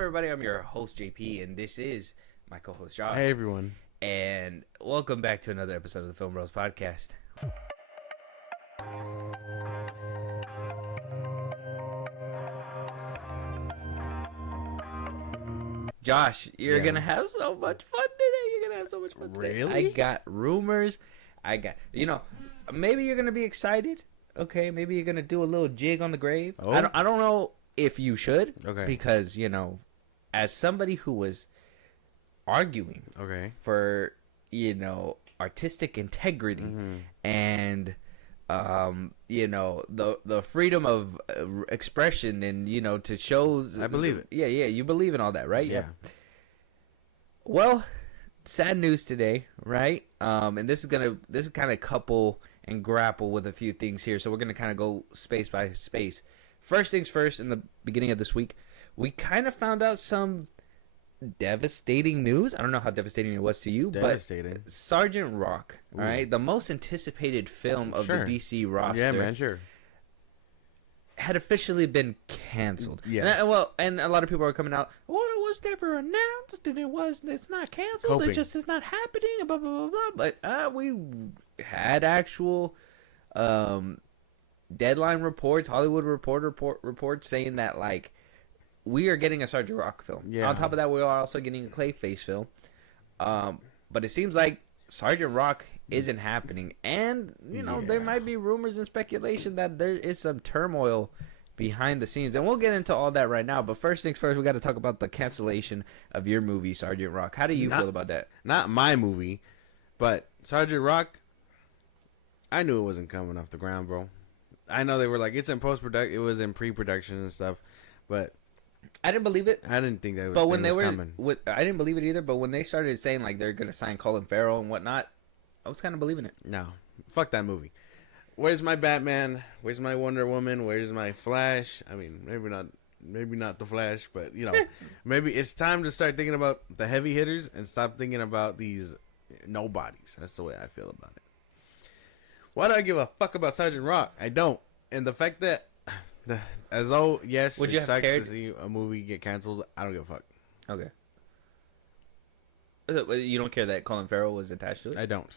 everybody? I'm your host, JP, and this is my co-host, Josh. Hey, everyone. And welcome back to another episode of the FilmBros podcast. Josh, you're going to have so much fun today. You're going to have so much fun today. Really? I got rumors. Maybe you're going to be excited. Okay, maybe you're going to do a little jig on the grave. Oh. I don't know if you should. Okay. Because, as somebody who was arguing for, artistic integrity and, the freedom of expression and, to show. I believe it. Yeah, you believe in all that, right? Yeah. Well, sad news today, right? And this is kind of couple and grapple with a few things here. So we're going to kind of go space by space. First things first, in the beginning of this week, we kind of found out some devastating news. I don't know how devastating it was to you, but Sergeant Rock, all right, the most anticipated film of the DC roster. Yeah, man, sure. Had officially been canceled. Yeah. And a lot of people are coming out, well, it was never announced, and it's not canceled. It just is not happening, blah, blah, blah, blah. But we had actual deadline reports, Hollywood reports saying that, like, we are getting a Sergeant Rock film. Yeah. On top of that, we are also getting a Clayface film. But it seems like Sergeant Rock isn't happening. And, there might be rumors and speculation that there is some turmoil behind the scenes. And we'll get into all that right now. But first things first, we got to talk about the cancellation of your movie, Sergeant Rock. How do you feel about that? Not my movie, but Sergeant Rock, I knew it wasn't coming off the ground, bro. I know they were like, it's in post-production, it was in pre-production and stuff, but I didn't believe it. I didn't think that was, but when was coming. I didn't believe it either, but when they started saying, like, they're going to sign Colin Farrell and whatnot, I was kind of believing it. No. Fuck that movie. Where's my Batman? Where's my Wonder Woman? Where's my Flash? I mean, maybe not the Flash, but, maybe it's time to start thinking about the heavy hitters and stop thinking about these nobodies. That's the way I feel about it. Why do I give a fuck about Sergeant Rock? I don't. And the fact that, as though, yes, would it sucks to see a movie get canceled, I don't give a fuck. Okay. You don't care that Colin Farrell was attached to it? I don't.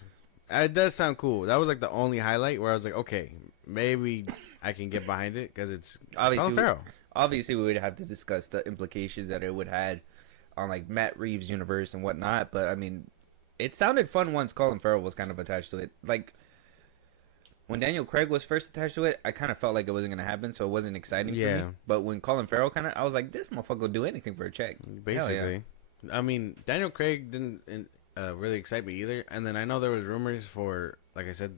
It does sound cool. That was like the only highlight where I was like, okay, maybe I can get behind it because it's Colin Farrell. Obviously, we would have to discuss the implications that it would have on, like, Matt Reeves' universe and whatnot. But, I mean, it sounded fun once Colin Farrell was kind of attached to it. Like, when Daniel Craig was first attached to it, I kind of felt like it wasn't going to happen, so it wasn't exciting for me. But when Colin Farrell I was like, this motherfucker will do anything for a check. Basically. I mean, Daniel Craig didn't really excite me either. And then I know there was rumors for, like I said,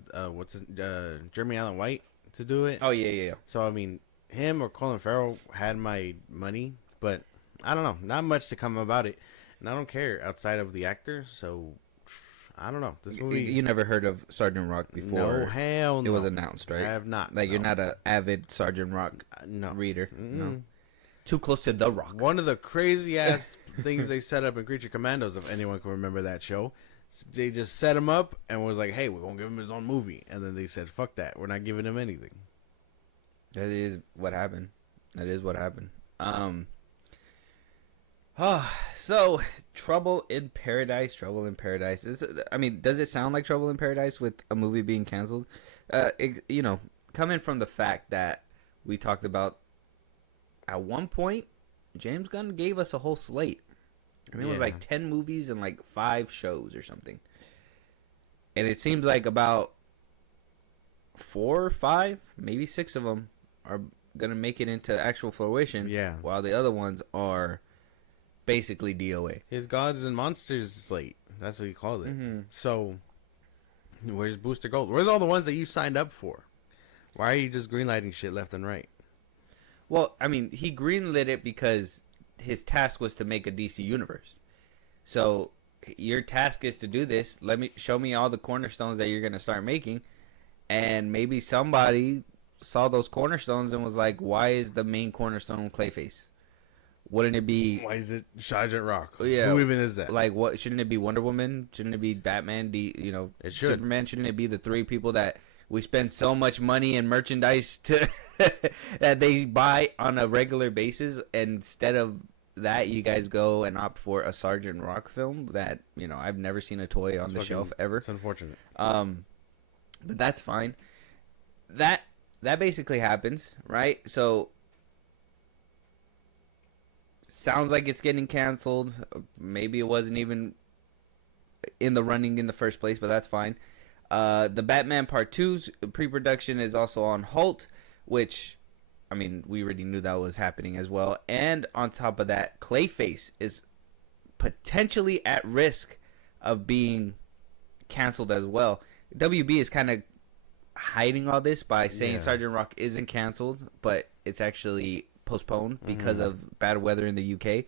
Jeremy Allen White to do it. Oh, yeah. So, I mean, him or Colin Farrell had my money, but I don't know. Not much to come about it. And I don't care outside of the actor, so I don't know. This movie. You never heard of Sergeant Rock before? No, hell no. It was announced, right? I have not. Like, you're not an avid Sergeant Rock reader? No. Too close to The Rock. One of the crazy ass things they set up in Creature Commandos, if anyone can remember that show, they just set him up and was like, hey, we're going to give him his own movie. And then they said, fuck that. We're not giving him anything. That is what happened. So, Trouble in Paradise. I mean, does it sound like Trouble in Paradise with a movie being canceled? Coming from the fact that we talked about at one point, James Gunn gave us a whole slate. I mean, it was like 10 movies and like 5 shows or something. And it seems like about 4 or 5, maybe 6 of them are going to make it into actual fruition. Yeah. While the other ones are basically DOA. His Gods and Monsters slate. That's what he called it. Mm-hmm. So, where's Booster Gold? Where's all the ones that you signed up for? Why are you just greenlighting shit left and right? Well, I mean, he greenlit it because his task was to make a DC universe. So, your task is to do this. Show me all the cornerstones that you're going to start making. And maybe somebody saw those cornerstones and was like, why is the main cornerstone Clayface? Wouldn't it be... Why is it Sergeant Rock? Yeah. Who even is that? Like, what? Shouldn't it be Wonder Woman? Shouldn't it be Batman? It should. Superman? Shouldn't it be the 3 people that we spend so much money and merchandise to that they buy on a regular basis instead of that, you guys go and opt for a Sergeant Rock film that, I've never seen a toy on the shelf ever. It's unfortunate. But that's fine. That basically happens, right? So sounds like it's getting canceled. Maybe it wasn't even in the running in the first place, but that's fine. The Batman Part 2's pre-production is also on halt, which, I mean, we already knew that was happening as well. And on top of that, Clayface is potentially at risk of being canceled as well. WB is kind of hiding all this by saying Sergeant Rock isn't canceled, but it's actually postponed because of bad weather in the UK.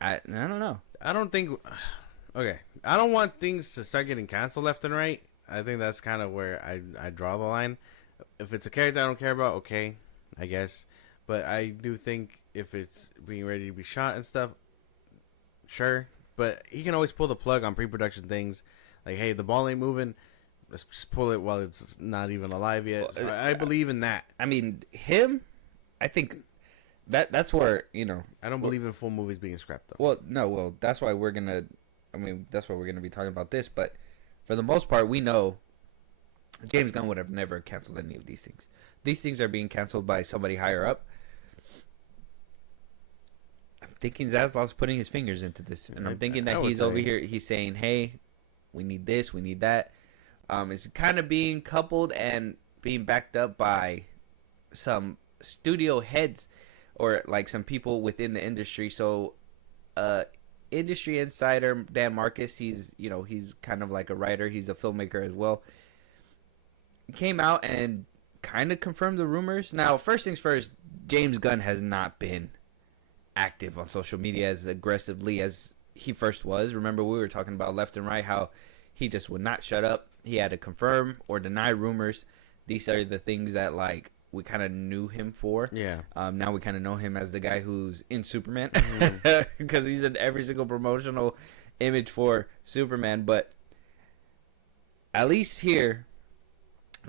I don't know. I don't think... Okay. I don't want things to start getting canceled left and right. I think that's kind of where I draw the line. If it's a character I don't care about, okay, I guess. But I do think if it's being ready to be shot and stuff, sure. But he can always pull the plug on pre-production things. Like, hey, the ball ain't moving. Let's just pull it while it's not even alive yet. So I believe in that. I mean, him, I think that's where, I don't believe in full movies being scrapped, though. Well, no, that's why we're going to, that's why we're going to be talking about this. But for the most part, we know James Gunn would have never canceled any of these things. These things are being canceled by somebody higher up. I'm thinking Zaslav's putting his fingers into this. And I'm thinking that he's over here, he's saying, hey, we need this, we need that. It's kind of being coupled and being backed up by some studio heads or like some people within the industry. So, industry insider Dan Marcus, he's kind of like a writer, he's a filmmaker as well. He came out and kind of confirmed the rumors. Now, first things first, James Gunn has not been active on social media as aggressively as he first was. Remember, we were talking about left and right how he just would not shut up. He had to confirm or deny rumors. These are the things that like we kind of knew him for. Yeah. Now we kind of know him as the guy who's in Superman because he's in every single promotional image for Superman. But at least here,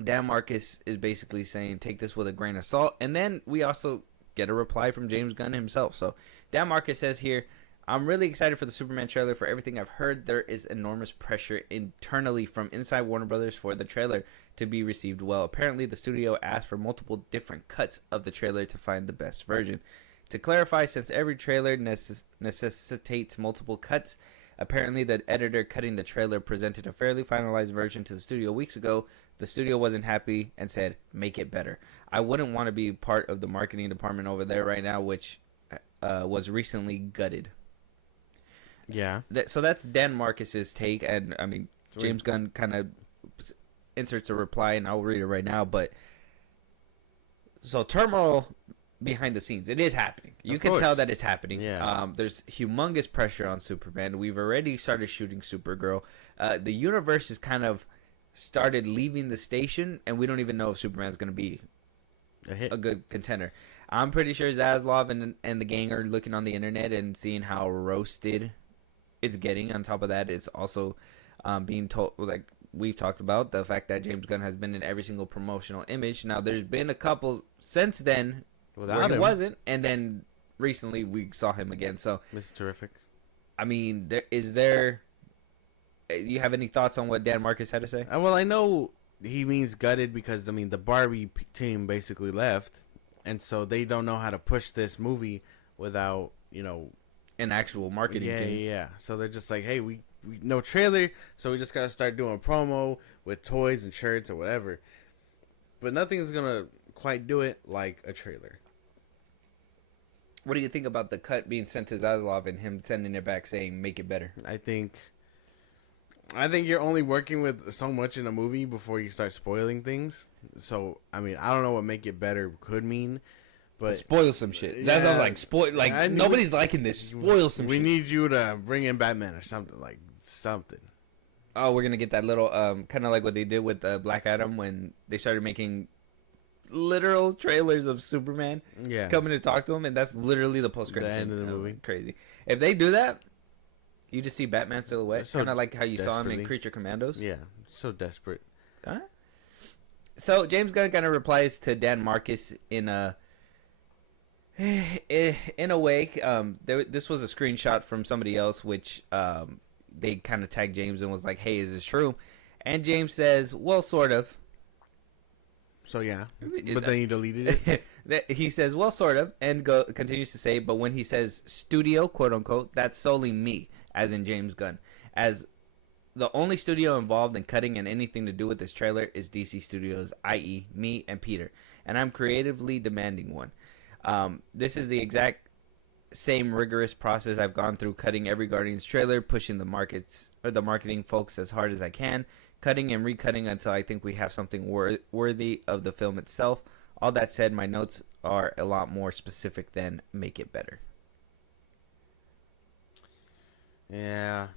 Dan Marcus is basically saying take this with a grain of salt. And then we also get a reply from James Gunn himself. So Dan Marcus says here, I'm really excited for the Superman trailer. For everything I've heard, there is enormous pressure internally from inside Warner Brothers for the trailer to be received well. Apparently, the studio asked for multiple different cuts of the trailer to find the best version. To clarify, since every trailer necessitates multiple cuts, apparently the editor cutting the trailer presented a fairly finalized version to the studio weeks ago. The studio wasn't happy and said, make it better. I wouldn't want to be part of the marketing department over there right now, which was recently gutted. Yeah. So that's Dan Marcus's take, and I mean James Gunn kind of inserts a reply, and I'll read it right now. But so turmoil behind the scenes, it is happening. You can tell that it's happening. Yeah. There's humongous pressure on Superman. We've already started shooting Supergirl. The universe is kind of started leaving the station, and we don't even know if Superman's going to be a good contender. I'm pretty sure Zaslav and the gang are looking on the internet and seeing how roasted it's getting. On top of that, it's also being told, like we've talked about, the fact that James Gunn has been in every single promotional image. Now, there's been a couple since then where he wasn't, and then recently we saw him again. So, Mr. Terrific. I mean, do you have any thoughts on what Dan Marcus had to say? Well, I know he means gutted because, I mean, the Barbie team basically left, and so they don't know how to push this movie without, An actual marketing team. Yeah. So they're just like, hey, we no trailer, so we just got to start doing promo with toys and shirts or whatever. But nothing's going to quite do it like a trailer. What do you think about the cut being sent to Zaslav and him sending it back saying, make it better? I think you're only working with so much in a movie before you start spoiling things. So, I mean, I don't know what make it better could mean. But spoil some shit. Yeah, That's what I was like, spoil. Like nobody's liking this. Spoil some. We shit. need you to bring in Batman or something like something. Oh, we're gonna get that little kind of like what they did with Black Adam when they started making literal trailers of Superman. Yeah, coming to talk to him, and that's literally the post credits end of the movie. Crazy. If they do that, you just see Batman silhouette, So kind of like how you saw him in Creature Commandos. Yeah, so desperate. Huh? So James Gunn kind of replies to Dan Marcus in a In a way, this was a screenshot from somebody else, which they kind of tagged James and was like, "Hey, is this true?" And James says, "Well, sort of." So yeah, but then you deleted it. He says, "Well, sort of," and continues to say, "But when he says studio, quote unquote, that's solely me, as in James Gunn, as the only studio involved in cutting and anything to do with this trailer is DC Studios, i.e., me and Peter, and I'm creatively demanding one. This is the exact same rigorous process I've gone through cutting every Guardians trailer, pushing the marketing folks as hard as I can, cutting and recutting until I think we have something worthy of the film itself. All that said, my notes are a lot more specific than make it better." Yeah.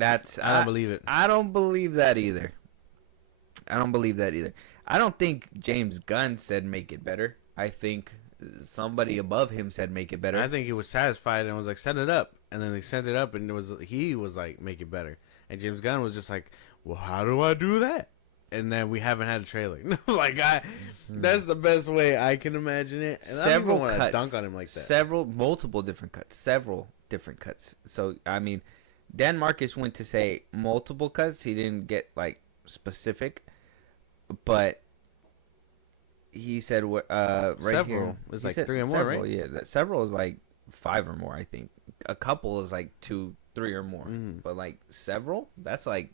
I don't believe it. I don't believe that either. I don't think James Gunn said make it better. I think somebody above him said make it better. I think he was satisfied and was like, set it up. And then they sent it up and he was like, make it better. And James Gunn was just like, well, how do I do that? And then we haven't had a trailer. That's the best way I can imagine it. And Several I don't cuts. want to dunk on him like that. Multiple different cuts. So, I mean, Dan Marcus went to say multiple cuts. He didn't get, like, specific. But he said, right several. here. It was like 3 or more, several, right? Yeah, several is like 5 or more, I think. A couple is like 2, 3 or more. But, like, several? That's like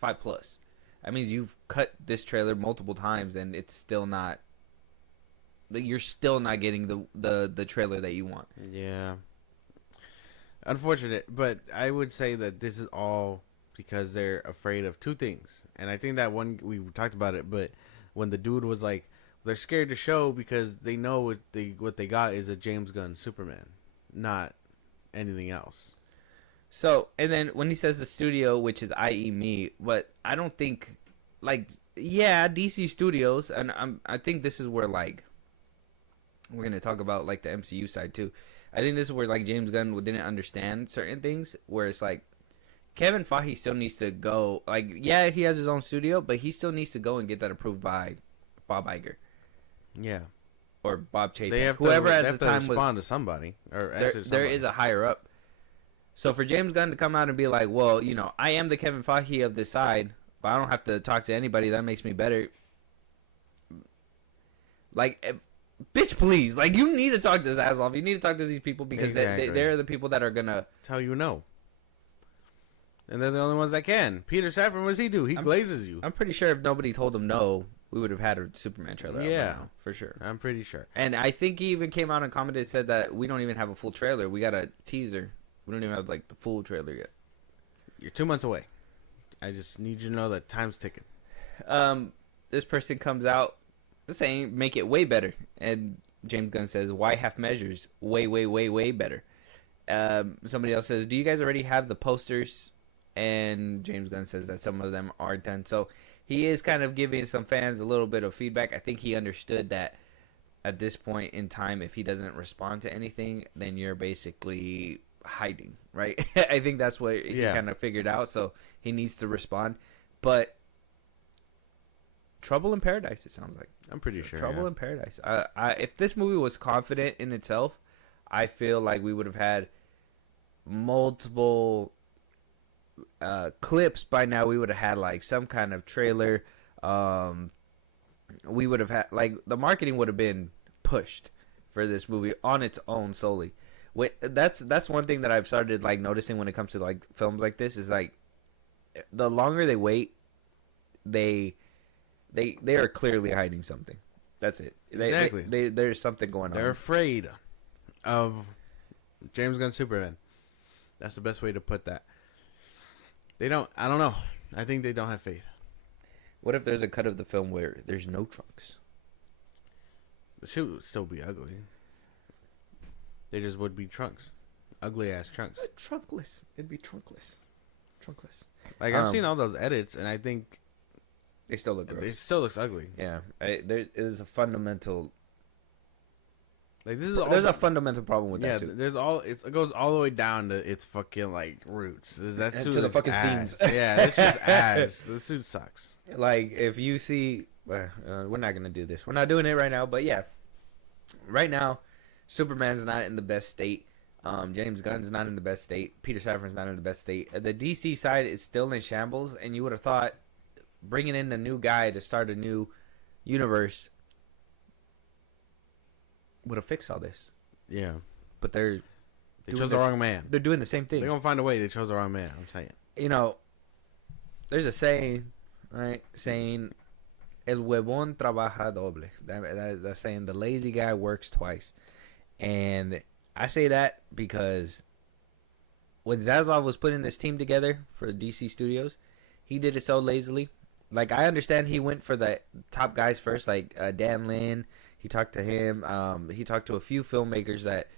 5 plus. That means you've cut this trailer multiple times and it's still not. You're still not getting the trailer that you want. Yeah. Unfortunate, but I would say that this is all because they're afraid of 2 things. And I think that one, we talked about it, but when the dude was like, they're scared to show because they know what they got is a James Gunn Superman, not anything else. So, and then when he says the studio, which is i.e. me, but I don't think, like, yeah, DC Studios, and I think this is where, like, we're going to talk about, like, the MCU side, too. I think this is where, like, James Gunn didn't understand certain things, where it's, like, Kevin Feige still needs to go, like, yeah, he has his own studio, but he still needs to go and get that approved by Bob Iger. Yeah. Or Bob Chapek. They have Whoever to, at they the have time to was... respond to somebody. Or there is a higher up. So for James Gunn to come out and be like, well, you know, I am the Kevin Feige of this side, but I don't have to talk to anybody. That makes me better. Like, bitch, please. Like, you need to talk to this ass off. You need to talk to these people because they're the people that are going to... tell you no. And they're the only ones that can. Peter Safran, what does he do? He glazes you. I'm pretty sure if nobody told him no, we would have had a Superman trailer out by now, for sure. I'm pretty sure. And I think he even came out and commented, said that we don't even have a full trailer. We got a teaser. We don't even have, like, the full trailer yet. You're 2 months away. I just need you to know that time's ticking. This person comes out saying, make it way better. And James Gunn says, why half measures? Way, way, way, way better. Somebody else says, do you guys already have the posters? And James Gunn says that some of them are done. So he is kind of giving some fans a little bit of feedback. I think he understood that at this point in time, if he doesn't respond to anything, then you're basically hiding, right? I think that's what he kind of figured out. So he needs to respond. But Trouble in Paradise, it sounds like. I'm pretty sure. Trouble in Paradise. If this movie was confident in itself, I feel like we would have had multiple clips by now. We would have had like some kind of trailer. We would have had, like, the marketing would have been pushed for this movie on its own solely. That's one thing that I've started, like, noticing when it comes to, like, films like this is, like, the longer they wait, they are clearly hiding something. That's it. Exactly. There's something going on. They're afraid of James Gunn Superman. That's the best way to put that. I don't know. I think they don't have faith. What if there's a cut of the film where there's no trunks? The shoe would still be ugly. They just would be trunks. Ugly ass trunks. Trunkless. It'd be trunkless. Trunkless. Like, I've seen all those edits, and I think they still look gross. It still looks ugly. Yeah. There is a fundamental... Like, this is there's a fundamental problem with that suit. It goes all the way down to its fucking, like, roots. That suit to the fucking ass. seams. Yeah, that's just ass. The suit sucks. Like, if you see... we're not going to do this. We're not doing it right now, but yeah. Right now, Superman's not in the best state. James Gunn's not in the best state. Peter Safran's not in the best state. The DC side is still in shambles, and you would have thought bringing in a new guy to start a new universe would have fixed all this. Yeah. But they chose the wrong man. They're doing the same thing. They're going to find a way. They chose the wrong man. I'm saying. You know, there's a saying, right? Saying, el huevón trabaja doble. That's saying the lazy guy works twice. And I say that because when Zaslav was putting this team together for DC Studios, he did it so lazily. Like, I understand he went for the top guys first, like Dan Lin. He talked to him. He talked to a few filmmakers that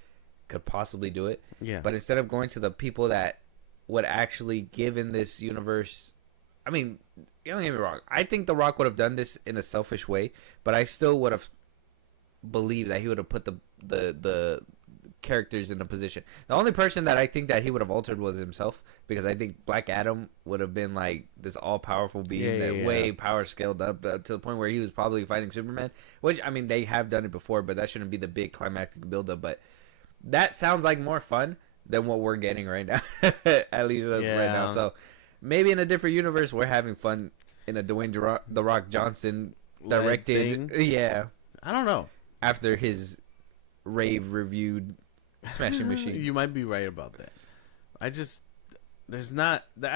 could possibly do it. Yeah. But instead of going to the people that would actually give in this universe, I mean, don't get me wrong. I think The Rock would have done this in a selfish way, but I still would have believed that he would have put the characters in a position. The only person that I think that he would have altered was himself, because I think Black Adam would have been like this all-powerful being way power scaled up to the point where he was probably fighting Superman, which, I mean, they have done it before, but that shouldn't be the big climactic build-up. But that sounds like more fun than what we're getting right now, at least right now. So maybe in a different universe, we're having fun in a Dwayne The Rock Johnson directed. Yeah. I don't know. After his rave-reviewed Smashing Machine. You might be right about that. I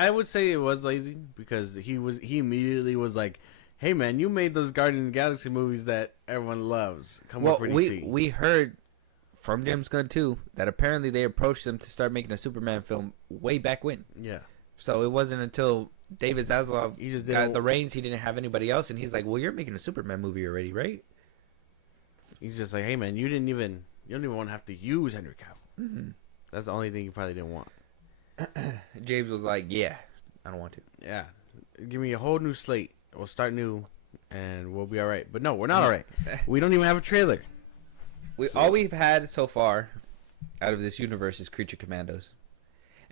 would say it was lazy, because he immediately was like, hey man, you made those Guardians of the Galaxy movies that everyone loves. Come on for DC. We heard from James Gunn too that apparently they approached him to start making a Superman film way back when. Yeah. So it wasn't until David Zaslav he just got the reins, he didn't have anybody else, and he's like, well, you're making a Superman movie already, right? He's just like, hey man, you don't even want to have to use Henry Cavill. Mm-hmm. That's the only thing you probably didn't want. James was like, yeah, I don't want to. Yeah. Give me a whole new slate. We'll start new, and we'll be all right. But no, we're not all right. We don't even have a trailer. All we've had so far out of this universe is Creature Commandos.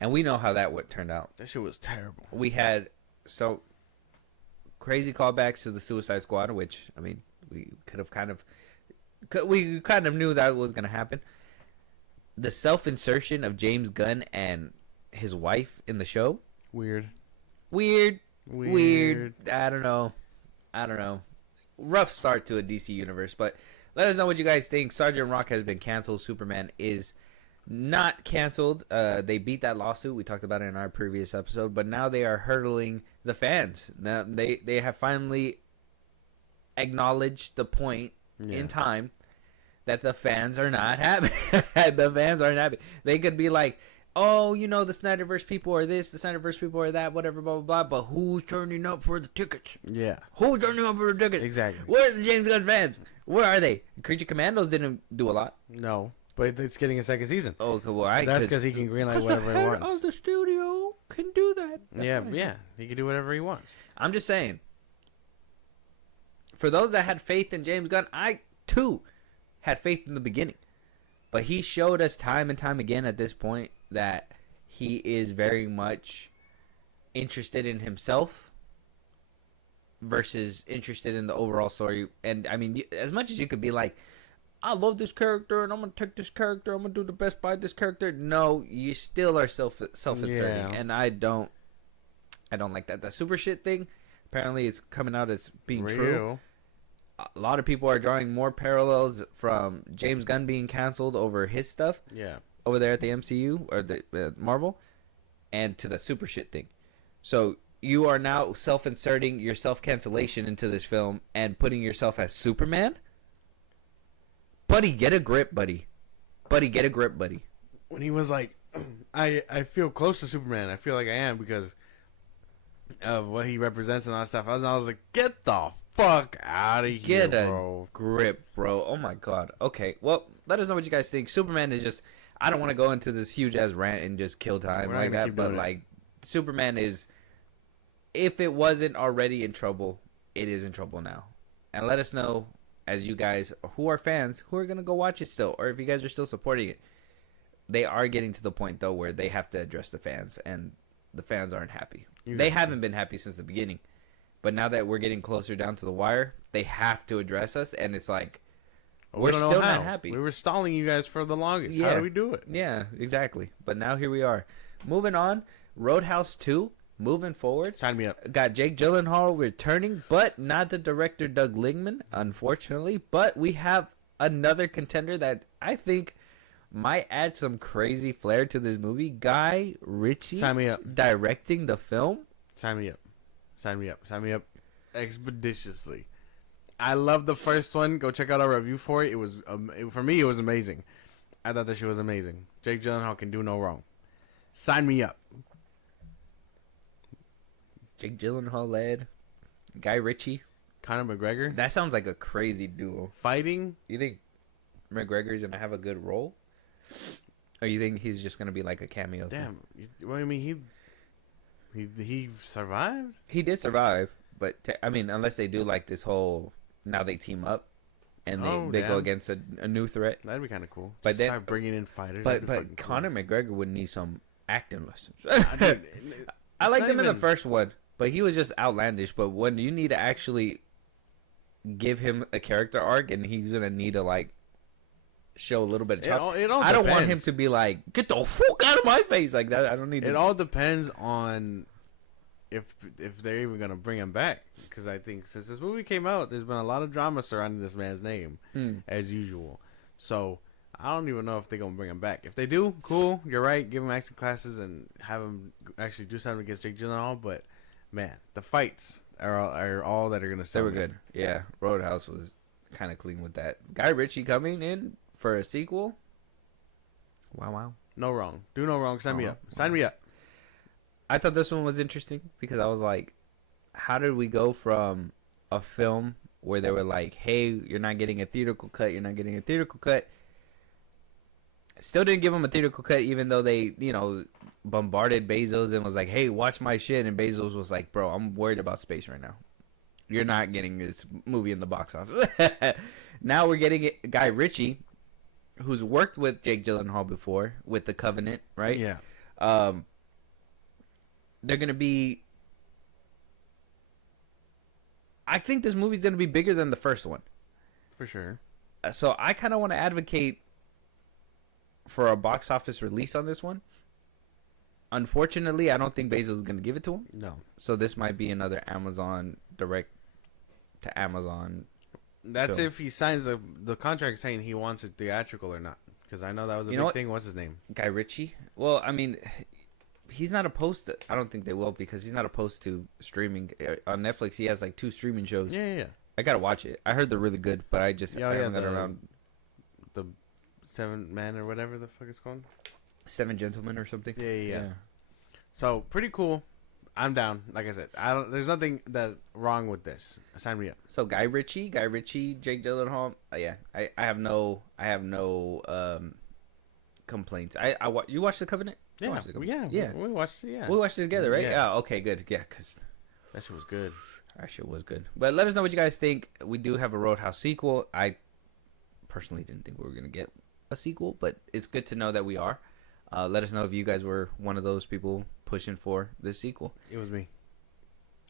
And we know how that turned out. That shit was terrible. We had crazy callbacks to the Suicide Squad, which, I mean, we kind of knew that was going to happen. The self-insertion of James Gunn and his wife in the show. Weird. I don't know. Rough start to a DC universe, but let us know what you guys think. Sergeant Rock has been canceled. Superman is not canceled. They beat that lawsuit. We talked about it in our previous episode, but now they are hurdling the fans. Now they have finally acknowledged the point in time that the fans are not happy. The fans aren't happy. They could be like, oh, you know, the Snyderverse people are this, the Snyderverse people are that, whatever, blah, blah, blah. But who's turning up for the tickets? Yeah. Who's turning up for the tickets? Exactly. Where are the James Gunn fans? Where are they? Creature Commandos didn't do a lot. No, but it's getting a second season. Oh, well, all right. That's because he can greenlight whatever he wants. The head of the studio can do that. That's yeah. He can do whatever he wants. I'm just saying. For those that had faith in James Gunn, I, too, had faith in the beginning. But he showed us time and time again at this point that he is very much interested in himself versus interested in the overall story. And, I mean, as much as you could be like, I love this character and I'm going to take this character, I'm going to do the best by this character. No, you still are self-inserting. Yeah. And I don't like that. The super shit thing apparently is coming out as being true. A lot of people are drawing more parallels from James Gunn being canceled over his stuff. Yeah. Over there at the MCU or the Marvel, and to the super shit thing. So you are now self-inserting your self-cancellation into this film and putting yourself as Superman? Buddy, get a grip, buddy. Buddy, get a grip, buddy. When he was like, I feel close to Superman. I feel like I am because of what he represents and all that stuff. I was like, get the fuck out of here, bro. Get a grip, bro. Oh, my God. Okay, well, let us know what you guys think. Superman is just... I don't want to go into this huge-ass rant and just kill time like that, but, like, Superman is... If it wasn't already in trouble, it is in trouble now. And let us know, as you guys who are fans, who are going to go watch it still, or if you guys are still supporting it. They are getting to the point, though, where they have to address the fans, and the fans aren't happy. They haven't been happy since the beginning. But now that we're getting closer down to the wire, they have to address us, and it's like, We We're don't know still how. not happy. We were stalling you guys for the longest. Yeah. How do we do it? Yeah, exactly. But now here we are. Moving on, Roadhouse 2, moving forward. Sign me up. Got Jake Gyllenhaal returning, but not the director Doug Lingman, unfortunately. But we have another contender that I think might add some crazy flair to this movie. Guy Ritchie Sign me up. directing the film. Sign me up. Sign me up. Sign me up expeditiously. I love the first one. Go check out our review for it. It was for me. It was amazing. I thought that shit was amazing. Jake Gyllenhaal can do no wrong. Sign me up. Jake Gyllenhaal led. Guy Ritchie. Conor McGregor That sounds like a crazy duo. fighting. You think McGregor's gonna have a good role, or you think he's just gonna be like a cameo? Damn. What do you mean he survived? He did survive, but I mean, unless they do like this whole now they team up and they go damn. against a new threat. That'd be kind of cool. But Just then- start bringing in fighters. But That'd be fucking cool. Conor McGregor would need some acting lessons. Dude, I liked not him in the even- first one, but he was just outlandish. But when you need to actually give him a character arc, and he's gonna need to like show a little bit of tough. It all I don't want him depends. to be like, get the fuck out of my face like that. I don't need It to. all depends on if they're even gonna bring him back. Because I think since this movie came out, there's been a lot of drama surrounding this man's name, as usual. So I don't even know if they're gonna bring him back. If they do, cool. You're right. Give him acting classes and have him actually do something against Jake Gyllenhaal. But man, the fights are all that are gonna They sell. were him. good. Yeah, Roadhouse was kind of clean with that. Guy Ritchie coming in for a sequel. Wow. No wrong. Do no wrong. Sign me Uh-huh. up. Sign me up. I thought this one was interesting because I was like, how did we go from a film where they were like, hey, you're not getting a theatrical cut, you're not getting a theatrical cut. Still didn't give him a theatrical cut, even though they, bombarded Bezos and was like, hey, watch my shit. And Bezos was like, bro, I'm worried about space right now. You're not getting this movie in the box office. Now we're getting it, Guy Ritchie, who's worked with Jake Gyllenhaal before with The Covenant, right? Yeah. They're going to be... I think this movie's going to be bigger than the first one. For sure. So I kind of want to advocate for a box office release on this one. Unfortunately, I don't think Bezos is going to give it to him. No. So this might be another Amazon direct to Amazon. That's film. if he signs the contract saying he wants it theatrical or not. Because I know that was a You know big what? thing. What's his name? Guy Ritchie. Well, I mean, he's not opposed to... I don't think they will because he's not opposed to streaming. On Netflix, he has like 2 streaming shows. Yeah. I got to watch it. I heard they're really good, but I just I haven't got around... The 7 Man or whatever the fuck it's called. 7 Gentlemen or something. Yeah. So pretty cool. I'm down. Like I said, there's nothing that wrong with this. Sign me up. So Guy Ritchie, Jake Gyllenhaal. Yeah, I have no complaints. You watched The Covenant? You watched The Covenant? Yeah. We watched it. Yeah. We watched it together, right? Yeah. Yeah. Okay, good. Yeah, because That shit was good. that shit was good. But let us know what you guys think. We do have a Roadhouse sequel. I personally didn't think we were gonna get a sequel, but it's good to know that we are. Let us know if you guys were one of those people pushing for this sequel. It was me.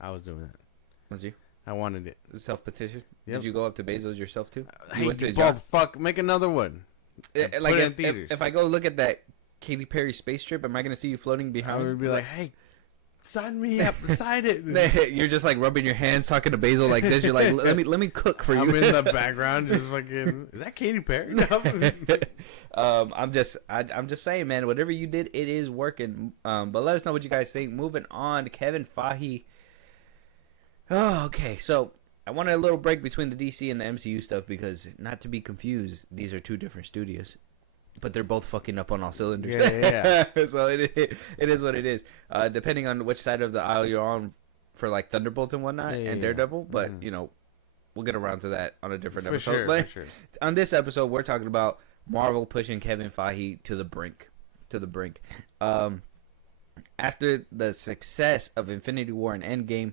I was doing that. Was you? I wanted it. Self petition? Yep. Did you go up to Bezos yourself too? Hey, went to his bro, job? fuck, make another one. Like put it in if, theaters. if I go look at that Katy Perry space trip, am I gonna see you floating I behind? would be like, hey, sign me up, sign it. You're just like rubbing your hands, talking to Basil like this. You're like, let me cook for you. I'm in the background, just fucking. Is that Katy Perry? I'm just saying, man. Whatever you did, it is working. But let us know what you guys think. Moving on, Kevin Feige. Oh, okay. So I wanted a little break between the DC and the MCU stuff because, not to be confused, these are 2 different studios, but they're both fucking up on all cylinders. Yeah. So it is what it is. Depending on which side of the aisle you're on for like Thunderbolts and whatnot and Daredevil, but we'll get around to that on a different For episode. sure, But for sure. on this episode, we're talking about Marvel pushing Kevin Feige to the brink. After the success of Infinity War and Endgame,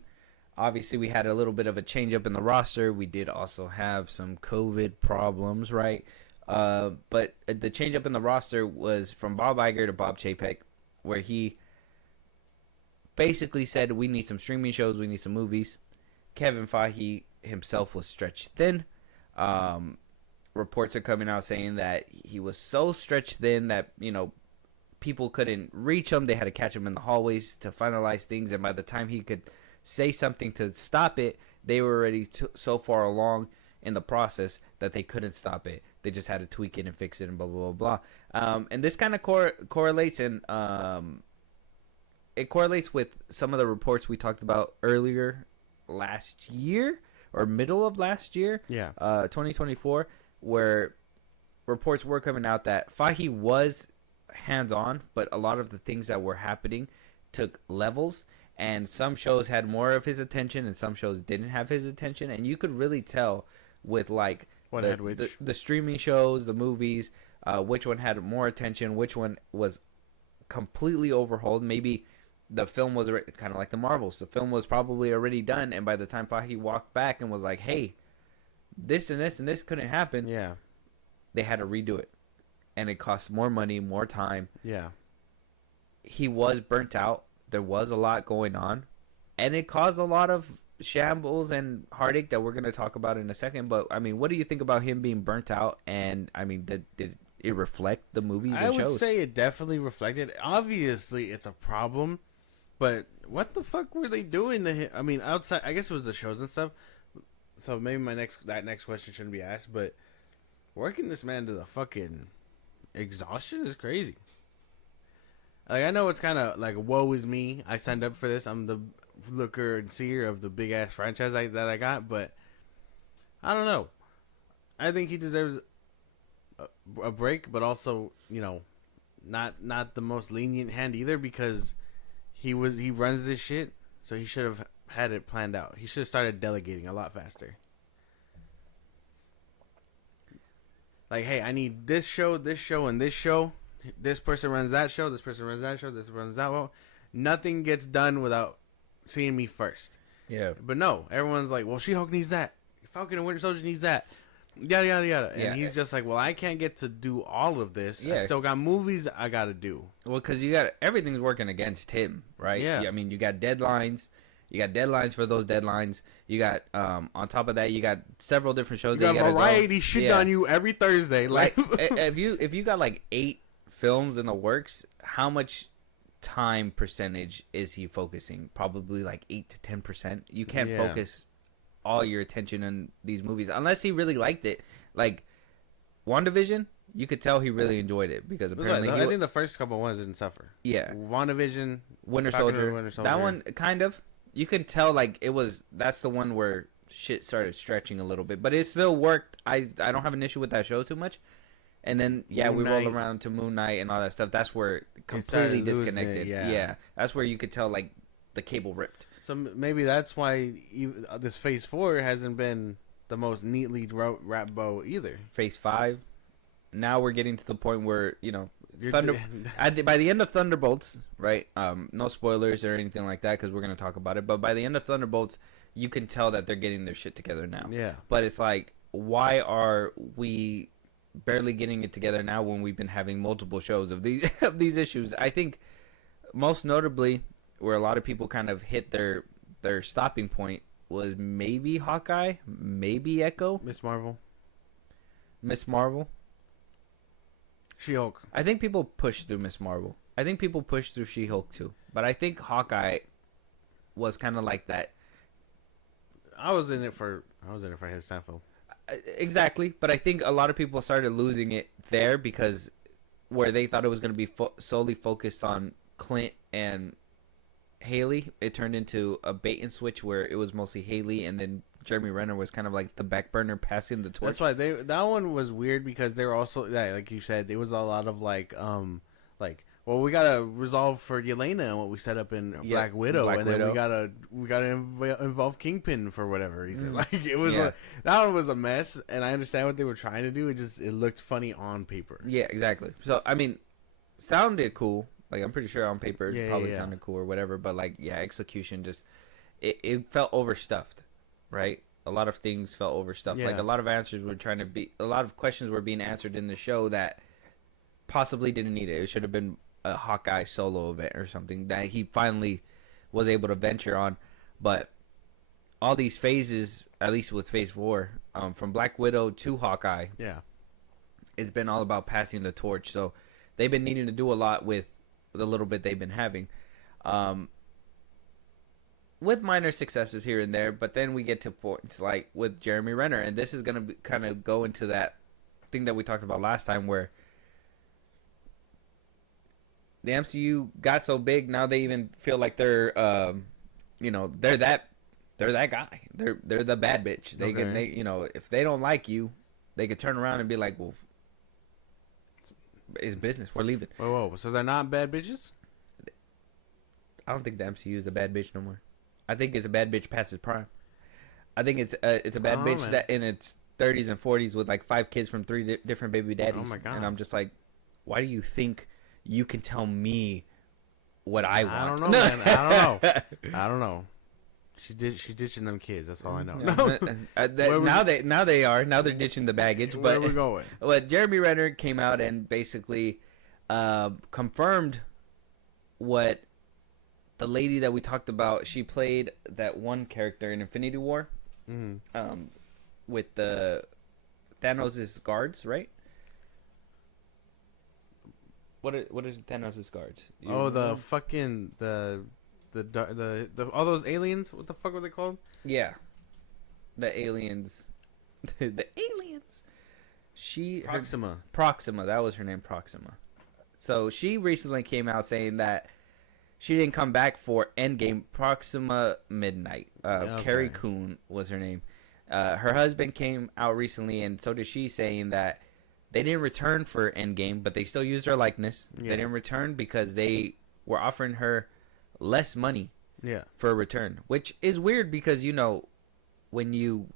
obviously we had a little bit of a change up in the roster. We did also have some COVID problems, right? But the change up in the roster was from Bob Iger to Bob Chapek, where he basically said we need some streaming shows, we need some movies. Kevin Feige himself was stretched thin. reports are coming out saying that he was so stretched thin that, you know, people couldn't reach him. They had to catch him in the hallways to finalize things, and by the time he could say something to stop it, they were already so far along in the process that they couldn't stop it. They just had to tweak it and fix it and blah blah blah blah. And this kind of correlates, and it correlates with some of the reports we talked about earlier last year or middle of last year, 2024, where reports were coming out that Feige was hands-on, but a lot of the things that were happening took levels, and some shows had more of his attention and some shows didn't have his attention, and you could really tell with like the streaming shows, the movies, which one had more attention, which one was completely overhauled. Maybe the film was kind of like the Marvels. The film was probably already done, and by the time Feige walked back and was like, hey, this and this and this couldn't happen, they had to redo it. And it cost more money, more time. Yeah. He was burnt out. There was a lot going on. And it caused a lot of shambles and heartache that we're going to talk about in a second. But, I mean, what do you think about him being burnt out? And, I mean, did it reflect the movies and shows? I would say it definitely reflected. Obviously, it's a problem. But what the fuck were they doing to him? I mean, outside, I guess it was the shows and stuff. So maybe that next question shouldn't be asked. But working this man to the fucking exhaustion is crazy. Like, I know it's kind of like, woe is me. I signed up for this. I'm the looker and seer of the big ass franchise that I got, but I don't know. I think he deserves a break, but also, you know, not the most lenient hand either, because he runs this shit, so he should have had it planned out. He should have started delegating a lot faster. Like, hey, I need this show, and this show. This person runs that show. This person runs that show. This runs that one. Nothing gets done without seeing me first. Yeah. But no, everyone's like, well, She-Hulk needs that. Falcon and Winter Soldier needs that. Yada, yada, yada. And he's just like, well, I can't get to do all of this. I still got movies I got to do. Well, because everything's working against him, right? Yeah. I mean, you got deadlines. You got deadlines for those deadlines. You got, on top of that, you got several different shows. You got variety shit on you every Thursday. Like, if you got like 8 films in the works, how much time percentage is he focusing? Probably like 8 to 10%. You can't focus all your attention on these movies unless he really liked it. Like WandaVision, you could tell he really enjoyed it because apparently I think the first couple ones didn't suffer. Yeah. WandaVision, Winter Soldier. That one kind of, you can tell like that's the one where shit started stretching a little bit, but it still worked. I don't have an issue with that show too much. And then we roll around to Moon Knight and all that stuff. That's where it completely disconnected. Yeah, that's where you could tell like the cable ripped. So maybe that's why this Phase 4 hasn't been the most neatly wrapped bow either. Phase 5. Now we're getting to the point where, you know, by the end of Thunderbolts, right? No spoilers or anything like that because we're going to talk about it. But by the end of Thunderbolts, you can tell that they're getting their shit together now. Yeah. But it's like, why are we barely getting it together now when we've been having multiple shows of these issues? I think most notably where a lot of people kind of hit their stopping point was maybe Hawkeye, maybe Echo, Miss Marvel, She-Hulk. I think people pushed through Miss Marvel. I think people pushed through She-Hulk too. But I think Hawkeye was kind of like that. I was in it for his sample. Exactly, but I think a lot of people started losing it there because where they thought it was going to be solely focused on Clint and Haley, it turned into a bait and switch where it was mostly Haley, and then Jeremy Renner was kind of like the back burner passing the torch. That's why that one was weird because they were also like you said, there was a lot of like well, we gotta resolve for Yelena and what we set up in Black Widow, then we gotta involve Kingpin for whatever reason. Like it was that one was a mess, and I understand what they were trying to do. It looked funny on paper. Yeah, exactly. So I mean, sounded cool. Like I'm pretty sure on paper it probably sounded cool or whatever, but like execution just it felt overstuffed, right? A lot of things felt overstuffed. Like a lot of answers were a lot of questions were being answered in the show that possibly didn't need it. It should have been a Hawkeye solo event or something that he finally was able to venture on. But all these phases, at least with Phase 4, from Black Widow to Hawkeye, Yeah. it's been all about passing the torch. So they've been needing to do a lot with the little bit they've been having. With minor successes here and there, but then we get to points like with Jeremy Renner, and this is going to kind of go into that thing that we talked about last time where the MCU got so big, now they even feel like they're they're that guy. They're the bad bitch. If they don't like you, they could turn around and be like, well, it's business. We're leaving. Whoa. So they're not bad bitches? I don't think the MCU is a bad bitch no more. I think it's a bad bitch past its prime. I think it's a bad bitch man. that in its 30s and 40s with like 5 kids from 3 different baby daddies. Oh my God. And I'm just like, why do you think you can tell me what I want? I don't know, man. I don't know. She ditching them kids. That's all I know. Now they're ditching the baggage. But where we going? But Jeremy Renner came out and basically confirmed what the lady that we talked about. She played that one character in Infinity War, with the Thanos' guards, right? What are Thanos' guards? The fucking the all those aliens. What the fuck were they called? Yeah, the aliens. The aliens. Proxima. That was her name, Proxima. So she recently came out saying that she didn't come back for Endgame. Proxima Midnight. Carrie Coon was her name. Her husband came out recently, and so did she, saying that they didn't return for Endgame, but they still used her likeness. Yeah. They didn't return because they were offering her less money for a return, which is weird because, when you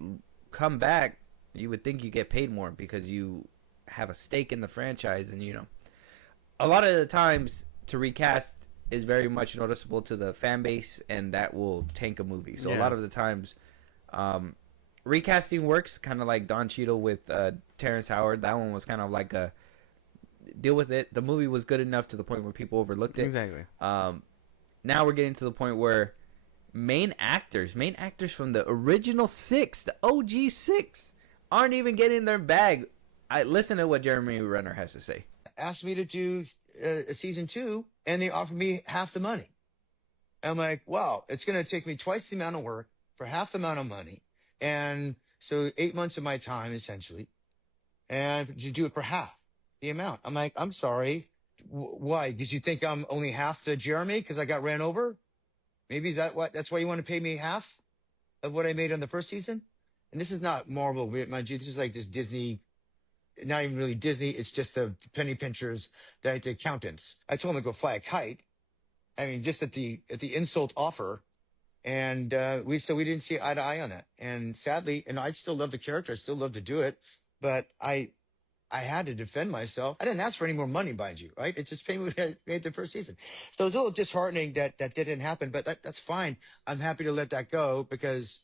come back, you would think you get paid more because you have a stake in the franchise. And, a lot of the times to recast is very much noticeable to the fan base, and that will tank a movie. So a lot of the times, recasting works, kind of like Don Cheadle with Terrence Howard. That one was kind of like a deal with it. The movie was good enough to the point where people overlooked it. Exactly. Now we're getting to the point where main actors from the original 6, the OG 6, aren't even getting their bag. Listen to what Jeremy Renner has to say. Asked me to do a season 2, and they offered me half the money. I'm like, wow, it's going to take me twice the amount of work for half the amount of money. And so 8 months of my time, essentially, and to do it for half the amount. I'm like, I'm sorry. Why? Did you think I'm only half the Jeremy because I got ran over? Maybe that's why you want to pay me half of what I made on the first season? And this is not Marvel, mind you. This is like this Disney, not even really Disney. It's just the penny pinchers, the accountants. I told them to go fly a kite. I mean, just at the insult offer. And we didn't see eye to eye on that. And sadly, I still love the character. I still love to do it. But I had to defend myself. I didn't ask for any more money, mind you, right? It's just payment we made the first season. So it's a little disheartening that didn't happen, but that's fine. I'm happy to let that go because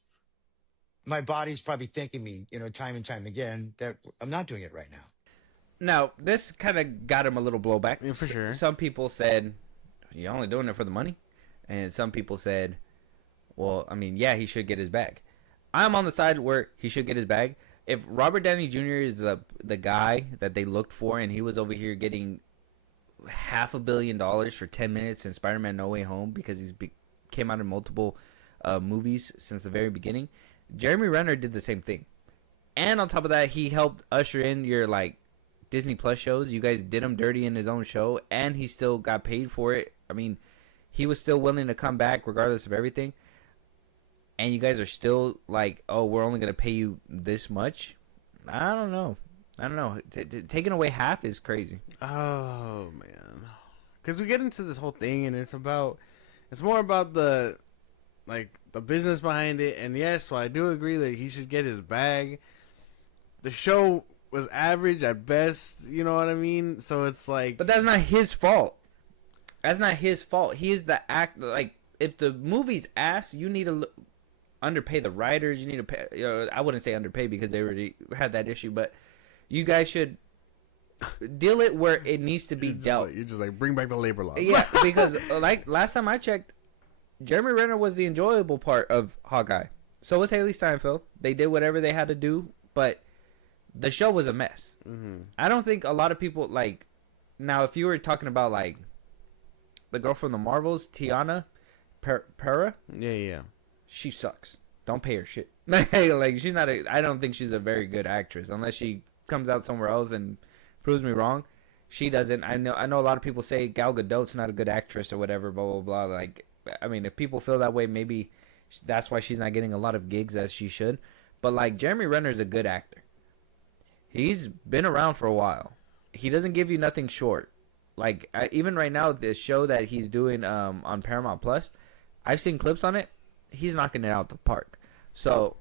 my body's probably thanking me, time and time again that I'm not doing it right now. Now, this kind of got him a little blowback. Yeah, for sure. Some people said, you're only doing it for the money. And some people said, well, I mean, yeah, he should get his bag. I'm on the side where he should get his bag. If Robert Downey Jr. is the guy that they looked for, and he was over here getting $500 million for 10 minutes in Spider-Man No Way Home because he's came out in multiple movies since the very beginning, Jeremy Renner did the same thing. And on top of that, he helped usher in your Disney Plus shows. You guys did him dirty in his own show, and he still got paid for it. I mean, he was still willing to come back regardless of everything. And you guys are still like, oh, we're only going to pay you this much? I don't know. Taking away half is crazy. Oh, man. Because we get into this whole thing, and it's more about the business behind it. And yes, well, I do agree that he should get his bag. The show was average at best, you know what I mean? So it's like... But that's not his fault. He is the actor. If the movie's ass, you need to... underpay the writers. You need to pay. I wouldn't say underpay because they already had that issue, but you guys should deal it where it needs to be dealt. You're just bring back the labor laws. Yeah, because last time I checked, Jeremy Renner was the enjoyable part of Hawkeye. So was Haley Steinfeld. They did whatever they had to do, but the show was a mess. Mm-hmm. I don't think a lot of people like. Now, if you were talking about like the girl from the Marvels, Tiana Pera, Yeah. she sucks. Don't pay her shit. Like she's not. I don't think she's a very good actress unless she comes out somewhere else and proves me wrong. She doesn't. I know a lot of people say Gal Gadot's not a good actress or whatever. Blah blah blah. Like, I mean, if people feel that way, maybe that's why she's not getting a lot of gigs as she should. But like Jeremy Renner's a good actor. He's been around for a while. He doesn't give you nothing short. Like even right now, the show that he's doing on Paramount Plus, I've seen clips on it. He's knocking it out the park. So,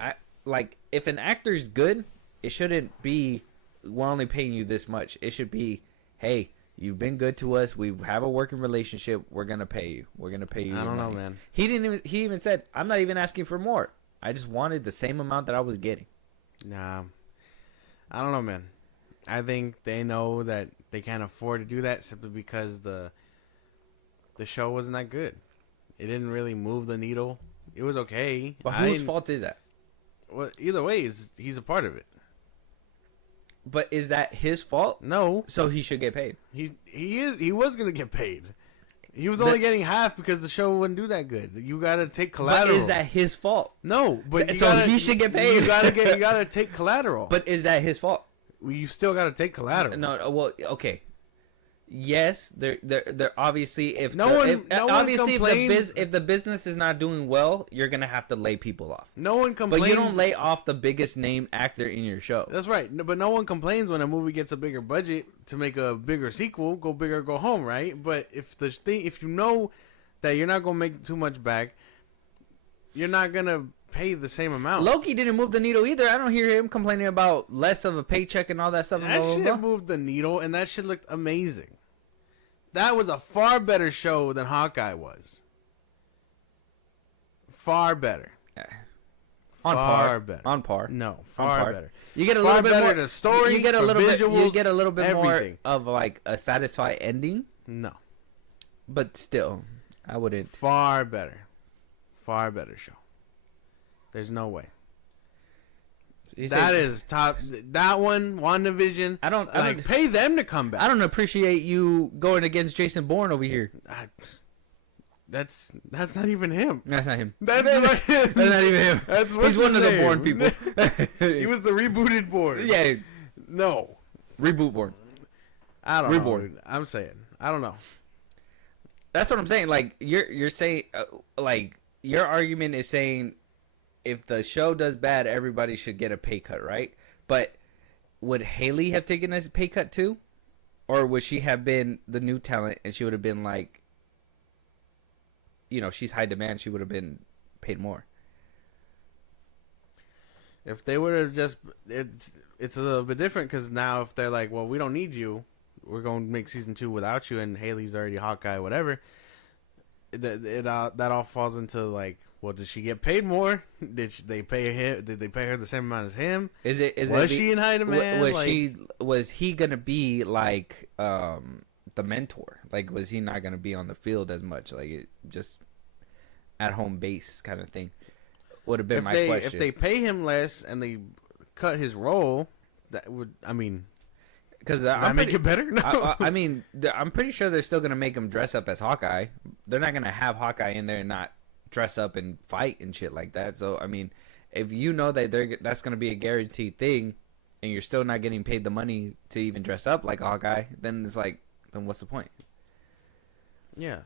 I like if an actor's good, it shouldn't be we're only paying you this much. It should be, hey, you've been good to us. We have a working relationship. We're gonna pay you. We're gonna pay you. I don't know, money. man. He even said, I'm not even asking for more. I just wanted the same amount that I was getting. Nah, I don't know, man. I think they know that they can't afford to do that simply because the show wasn't that good. It didn't really move the needle. It was okay. But whose fault is that? Well, either way, he's a part of it. But is that his fault? No. So he should get paid. He was gonna get paid. He was only getting half because the show wouldn't do that good. You gotta take collateral. But is that his fault? No, but he should get paid. You gotta take collateral. But is that his fault? Well, you still gotta take collateral. No. Well, okay. Yes, they're obviously if the business is not doing well, you're gonna have to lay people off. No one complains. But you don't lay off the biggest name actor in your show. That's right. But no one complains when a movie gets a bigger budget to make a bigger sequel. Go big or go home, right? But if you know that you're not gonna make too much back, you're not gonna pay the same amount. Loki didn't move the needle either. I don't hear him complaining about less of a paycheck and all that stuff. That shit moved the needle, and that shit looked amazing. That was a far better show than Hawkeye was. Far better. On far par. better. On par. No, On far par. better. You get a Far little bit better more the story. You get a the little bit. visuals, You get a little bit everything. more of like a satisfied ending. No, But still, I wouldn't. far better. Far better show. There's no way. That is top. That one, WandaVision. I don't pay them to come back. I don't appreciate you going against Jason Bourne over here. That's not even him. That's not him. That's That's not even him. He's one of the Bourne people. He was the rebooted Bourne. Yeah. No. Reboot Bourne. I don't know. Reborn. Dude. I'm saying. I don't know. That's what I'm saying. Like you're saying, like your argument is saying, if the show does bad, everybody should get a pay cut, right? But would Haley have taken a pay cut too, or would she have been the new talent and she would have been like, she's high demand, she would have been paid more? If they would have just, it's a little bit different because now if they're like, well, we don't need you, we're going to make season 2 without you, and Haley's already Hawkeye, whatever. That all falls into like, well, did she get paid more? Did they pay him? Did they pay her the same amount as him? Was she in high demand? Was he gonna be like the mentor? Like, was he not gonna be on the field as much? Like, just at home base kind of thing would have been my question. If they pay him less and they cut his role, that would, I mean, because does that make it better? No. I mean, I'm pretty sure they're still gonna make him dress up as Hawkeye. They're not gonna have Hawkeye in there and not dress up and fight and shit like that. So I mean, if you know that that's going to be a guaranteed thing and you're still not getting paid the money to even dress up like Hawkeye, then it's like, then what's the point? Yeah,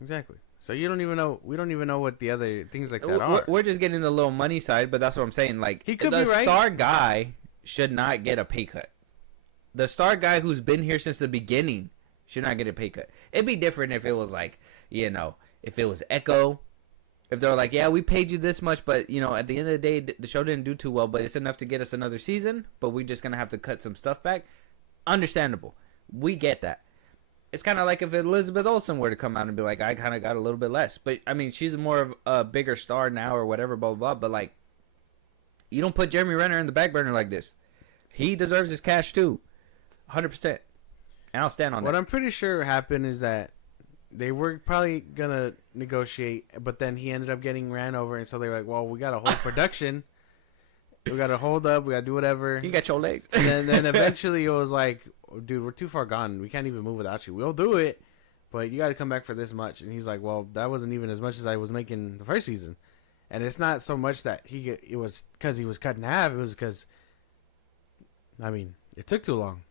exactly. So you don't even know, we don't even know what the other things like that are. We're just getting the little money side, but that's what I'm saying. Like, he could the be right. Star guy should not get a pay cut. The star guy who's been here since the beginning should not get a pay cut. It'd be different if it was like, if it was Echo. If they're like, yeah, we paid you this much, but, at the end of the day, the show didn't do too well, but it's enough to get us another season, but we're just going to have to cut some stuff back. Understandable. We get that. It's kind of like if Elizabeth Olsen were to come out and be like, I kind of got a little bit less. But, I mean, she's more of a bigger star now or whatever, blah, blah, blah. But, like, you don't put Jeremy Renner in the back burner like this. He deserves his cash, too. 100%. And I'll stand on that. What I'm pretty sure happened is that they were probably gonna negotiate, but then he ended up getting ran over, and so they were like, "Well, we got to hold production. We got to hold up. We got to do whatever." You got your legs. And then eventually it was like, "Dude, we're too far gone. We can't even move without you. We'll do it, but you got to come back for this much." And he's like, "Well, that wasn't even as much as I was making the first season." And it's not so much that it was because he was cut in half. It was because, I mean, it took too long.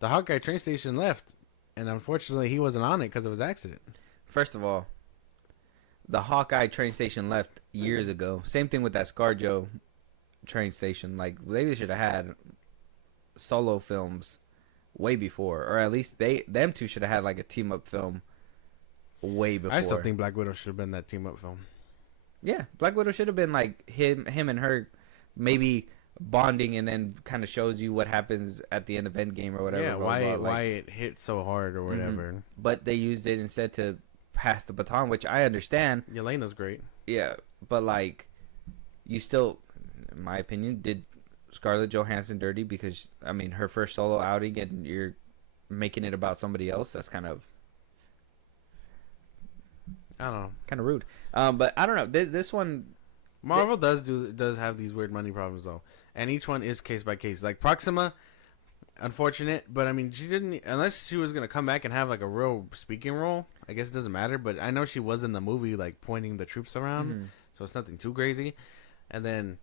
The Hawkeye train station left, and unfortunately, he wasn't on it because of his accident. First of all, the Hawkeye train station left years ago. Same thing with that ScarJo train station. Like, they should have had solo films way before, or at least them two should have had like a team up film way before. I still think Black Widow should have been that team up film. Yeah, Black Widow should have been like him and her maybe bonding, and then kind of shows you what happens at the end of Endgame or whatever. Yeah, why it hit so hard or whatever. Mm-hmm. But they used it instead to pass the baton, which I understand. Yelena's great. Yeah, but like, you still, in my opinion, did Scarlett Johansson dirty, because I mean, her first solo outing and you're making it about somebody else. That's kind of, I don't know, kind of rude. But I don't know. This one, Marvel does have these weird money problems though, and each one is case by case. Like Proxima, unfortunate, but I mean, she didn't, unless she was gonna come back and have like a real speaking role. I guess it doesn't matter, but I know she was in the movie, like pointing the troops around, so it's nothing too crazy. And then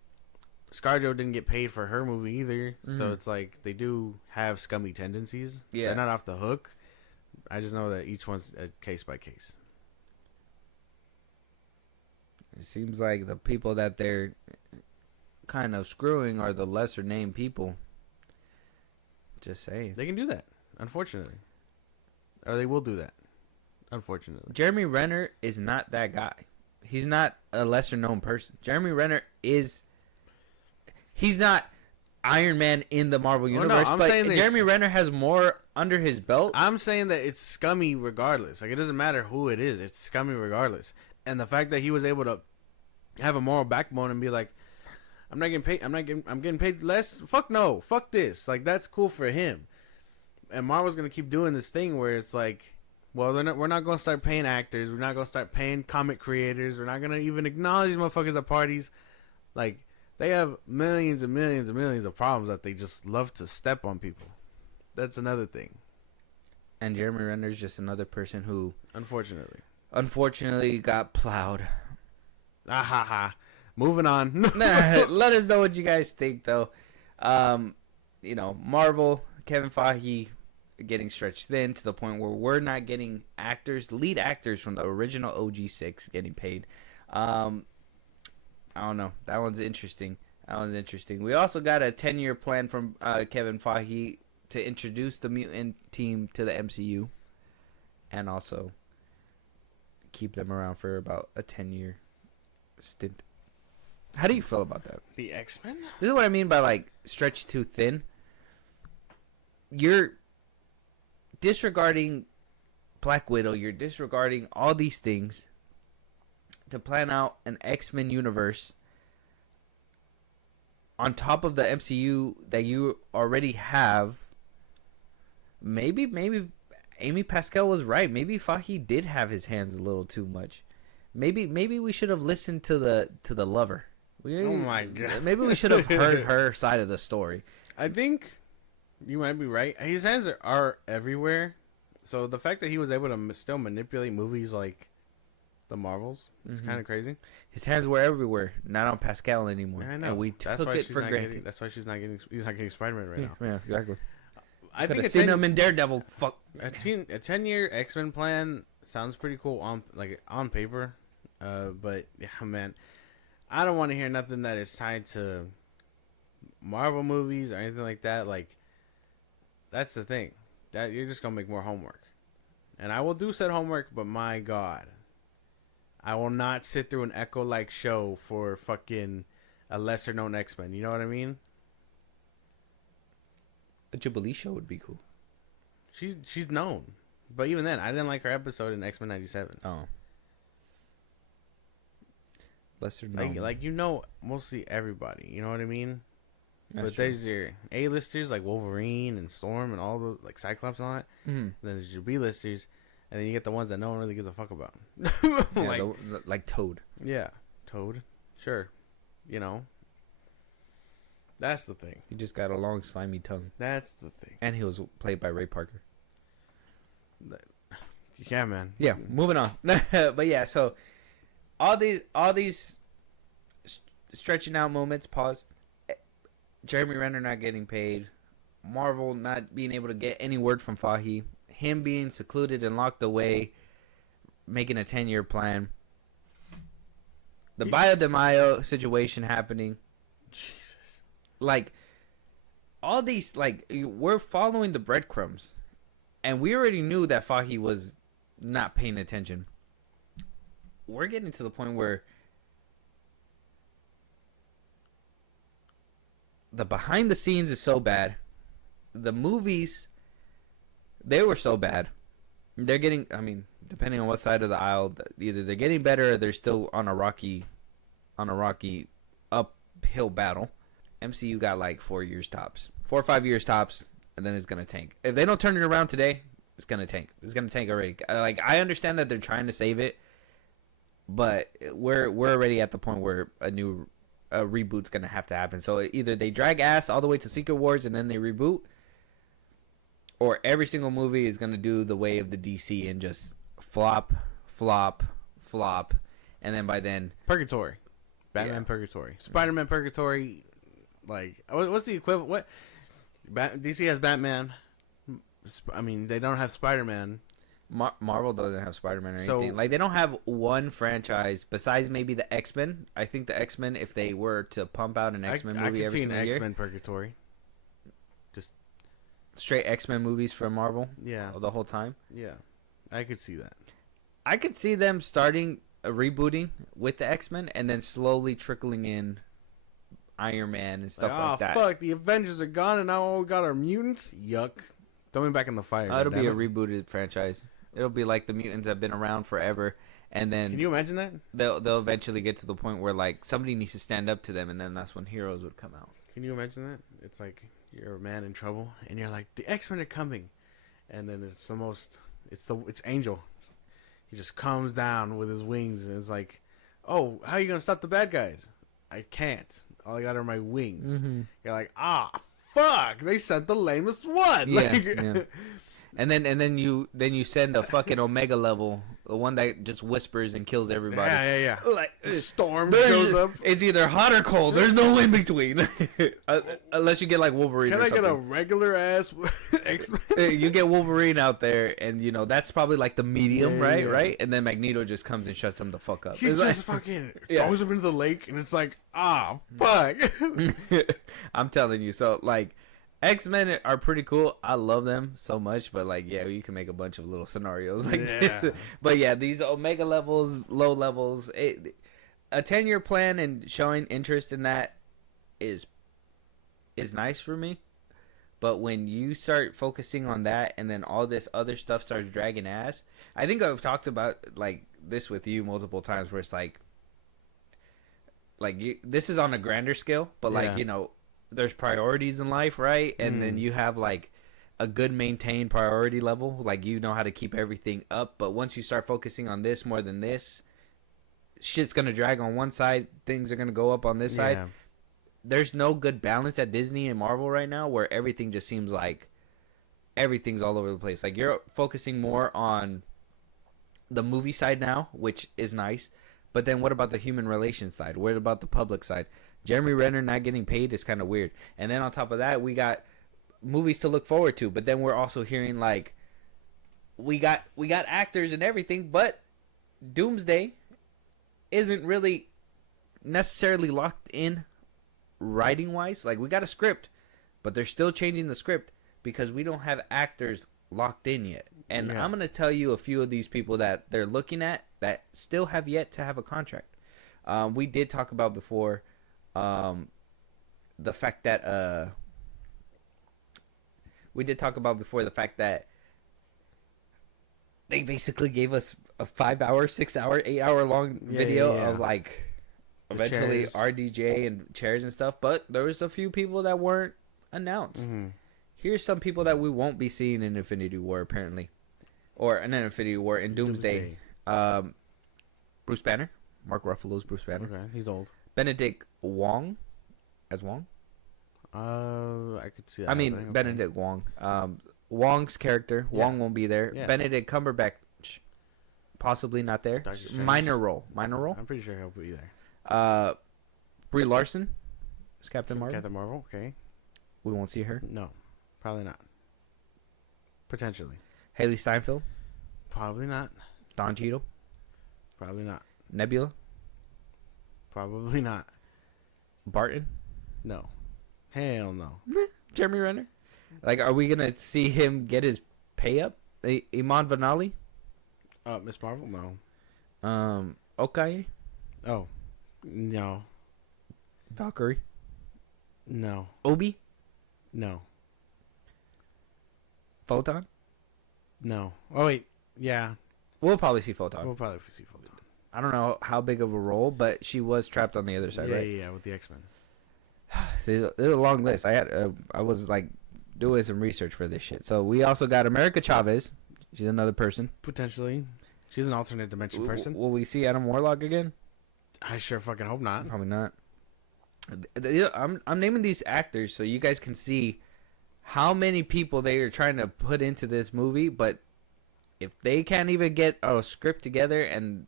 ScarJo didn't get paid for her movie either, so it's like they do have scummy tendencies. Yeah, they're not off the hook. I just know that each one's a case by case. It seems like the people that they're kind of screwing are the lesser named people. Just saying. They can do that, unfortunately. Or they will do that, unfortunately. Jeremy Renner is not that guy. He's not a lesser known person. Jeremy Renner is... He's not Iron Man in the Marvel Universe, I'm but saying Jeremy Renner has more under his belt. I'm saying that it's scummy regardless. Like, it doesn't matter who it is. It's scummy regardless. And the fact that he was able to have a moral backbone and be like, I'm getting paid less. Fuck no. Fuck this. Like, that's cool for him. And Marvel's going to keep doing this thing where it's like, well, we're not going to start paying actors. We're not going to start paying comic creators. We're not going to even acknowledge these motherfuckers at parties. Like, they have millions and millions and millions of problems that they just love to step on people. That's another thing. And Jeremy Renner is just another person who, unfortunately, got plowed. Ah ha ha. Moving on. Let us know what you guys think, though. Marvel, Kevin Feige getting stretched thin to the point where we're not getting lead actors from the original OG6 getting paid. I don't know. That one's interesting. We also got a 10-year plan from Kevin Feige to introduce the mutant team to the MCU, and also keep them around for about a 10-year stint. How do you feel about that? The X-Men? This is what I mean by, like, stretched too thin. You're disregarding Black Widow. You're disregarding all these things to plan out an X-Men universe on top of the MCU that you already have. Maybe Amy Pascal was right. Maybe Feige did have his hands a little too much. Maybe we should have listened to the lover. Oh my god. Maybe we should have heard her side of the story. I think you might be right. His hands are everywhere. So the fact that he was able to still manipulate movies like the Marvels is kind of crazy. His hands were everywhere, not on Pascal anymore. I know. And we took it for granted. That's why he's not getting Spider-Man right now. Yeah, exactly. I think I've seen him in Daredevil. Fuck. A 10-year X-Men plan sounds pretty cool on paper. But yeah, man, I don't want to hear nothing that is tied to Marvel movies or anything like that. Like, that's the thing. That you're just gonna make more homework. And I will do said homework, but my god, I will not sit through an Echo-like show for fucking a lesser-known X-Men. You know what I mean? A Jubilee show would be cool. She's known, but even then, I didn't like her episode in X-Men '97. Oh, lesser known. Like mostly everybody. You know what I mean? That's but true. there's your A-listers like Wolverine and Storm and all the like Cyclops and all that. Mm-hmm. Then there's your B-listers, And then you get the ones that no one really gives a fuck about. Yeah, like Toad. Yeah, Toad. Sure. You know. That's the thing. He just got a long, slimy tongue. That's the thing. And he was played by Ray Parker. Yeah, man. Yeah, moving on. But yeah, so all these stretching out moments, pause. Jeremy Renner not getting paid. Marvel not being able to get any word from Feige. Him being secluded and locked away, making a 10-year plan. The Bio de Mayo situation happening. Jesus. Like, all these, like, we're following the breadcrumbs. And we already knew that Feige was not paying attention. We're getting to the point where the behind the scenes is so bad. The movies, they were so bad. They're getting, I mean, depending on what side of the aisle, either they're getting better or they're still on a rocky uphill battle. MCU got like 4 years tops. 4 or 5 years tops, and then it's going to tank. If they don't turn it around today, it's going to tank. It's going to tank already. Like, I understand that they're trying to save it, but we're already at the point where a reboot's going to have to happen. So either they drag ass all the way to Secret Wars and then they reboot, or every single movie is going to do the way of the DC and just flop, flop, flop. And then by then... Purgatory. Batman Purgatory. Spider-Man Purgatory. Like, what's the equivalent? What? DC has Batman. I mean, they don't have Spider-Man. Marvel doesn't have Spider-Man or So- anything. Like, they don't have one franchise besides maybe the X-Men. I think the X-Men, if they were to pump out an X-Men I movie could every see an single year, X-Men Purgatory. straight X-Men movies from Marvel, Yeah. the whole time. Yeah. I could see that. I could see them starting rebooting with the X-Men and then slowly trickling in Iron Man and stuff like that. Fuck, the Avengers are gone and now all we got are mutants? Yuck. Throw me back in the fire. It'll be a goddammit. rebooted franchise. It'll be like the mutants have been around forever, and then Can you imagine that? they'll eventually get to the point where like somebody needs to stand up to them, and then that's when heroes would come out. Can you imagine that? It's like you're a man in trouble and you're like, the X-Men are coming. And then it's Angel. He just comes down with his wings and it's like, oh, how are you going to stop the bad guys? I can't. All I got are my wings. Mm-hmm. You're like, fuck, they sent the lamest one. Yeah, Like, yeah. And then you send a fucking Omega level, the one that just whispers and kills everybody. yeah. Like Storm there's- shows up. It's either hot or cold. There's no in between, unless you get like Wolverine. Can or I get a something. regular ass X-Men? You get Wolverine out there, and that's probably like the medium, Yeah, right? yeah. Right, and then Magneto just comes and shuts him the fuck up. He It's just like- fucking Yeah. throws him into the lake and it's like, fuck. I'm telling you. So like, X-Men are pretty cool. I love them so much, but like, yeah, you can make a bunch of little scenarios like Yeah. this. But yeah, these Omega levels, low levels, a 10-year plan and showing interest in that is nice for me. But when you start focusing on that and then all this other stuff starts dragging ass, I think I've talked about like this with you multiple times where it's like this is on a grander scale, but like, Yeah. there's priorities in life, right? And then you have like a good maintained priority level, like you know how to keep everything up. But once you start focusing on this more than this, shit's gonna drag on one side, things are gonna go up on this side. Yeah. There's no good balance at Disney and Marvel right now, where everything just seems like everything's all over the place. Like you're focusing more on the movie side now, which is nice. But then what about the human relations side? What about the public side? Jeremy Renner not getting paid is kind of weird. And then on top of that, we got movies to look forward to. But then we're also hearing like we got actors and everything, but Doomsday isn't really necessarily locked in writing wise. Like we got a script, but they're still changing the script because we don't have actors locked in yet. And Yeah. I'm going to tell you a few of these people that they're looking at that still have yet to have a contract. We did talk about before the fact that they basically gave us a 5-hour, 6-hour, 8-hour long video yeah. of like The eventually chairs. RDJ and chairs and stuff, but there was a few people that weren't announced. Mm-hmm. Here's some people that we won't be seeing in Infinity War apparently. or an Infinity War in Doomsday. Bruce Banner, Mark Ruffalo's Bruce Banner. Okay, he's old. Benedict Wong as Wong. I could see that. I mean, happening. Okay. Benedict Wong. Wong's character. Yeah. Wong won't be there. Yeah. Benedict Cumberbatch, possibly not there. Doctor Strange. Minor role. I'm pretty sure he'll be there. Brie Larson is Captain Marvel. Captain Marvel. Okay. We won't see her. No, probably not. Potentially. Haley Steinfeld. Probably not. Don Cheadle. Probably not. Nebula. Probably not. Barton. No. Hell no. Jeremy Renner. Like, are we gonna see him get his pay up? Iman Vanali. Miss Marvel? No. Okaye. Oh. No. Valkyrie. No. Obi. No. Photon. No. Oh, wait. Yeah. We'll probably see Photon. We'll probably see Photon. I don't know how big of a role, but she was trapped on the other side, right? Yeah, with the X-Men. There's a long list. I was like doing some research for this shit. So we also got America Chavez. She's another person. Potentially. She's an alternate dimension person. Will we see Adam Warlock again? I sure fucking hope not. Probably not. I'm naming these actors so you guys can see how many people they are trying to put into this movie, but if they can't even get a script together and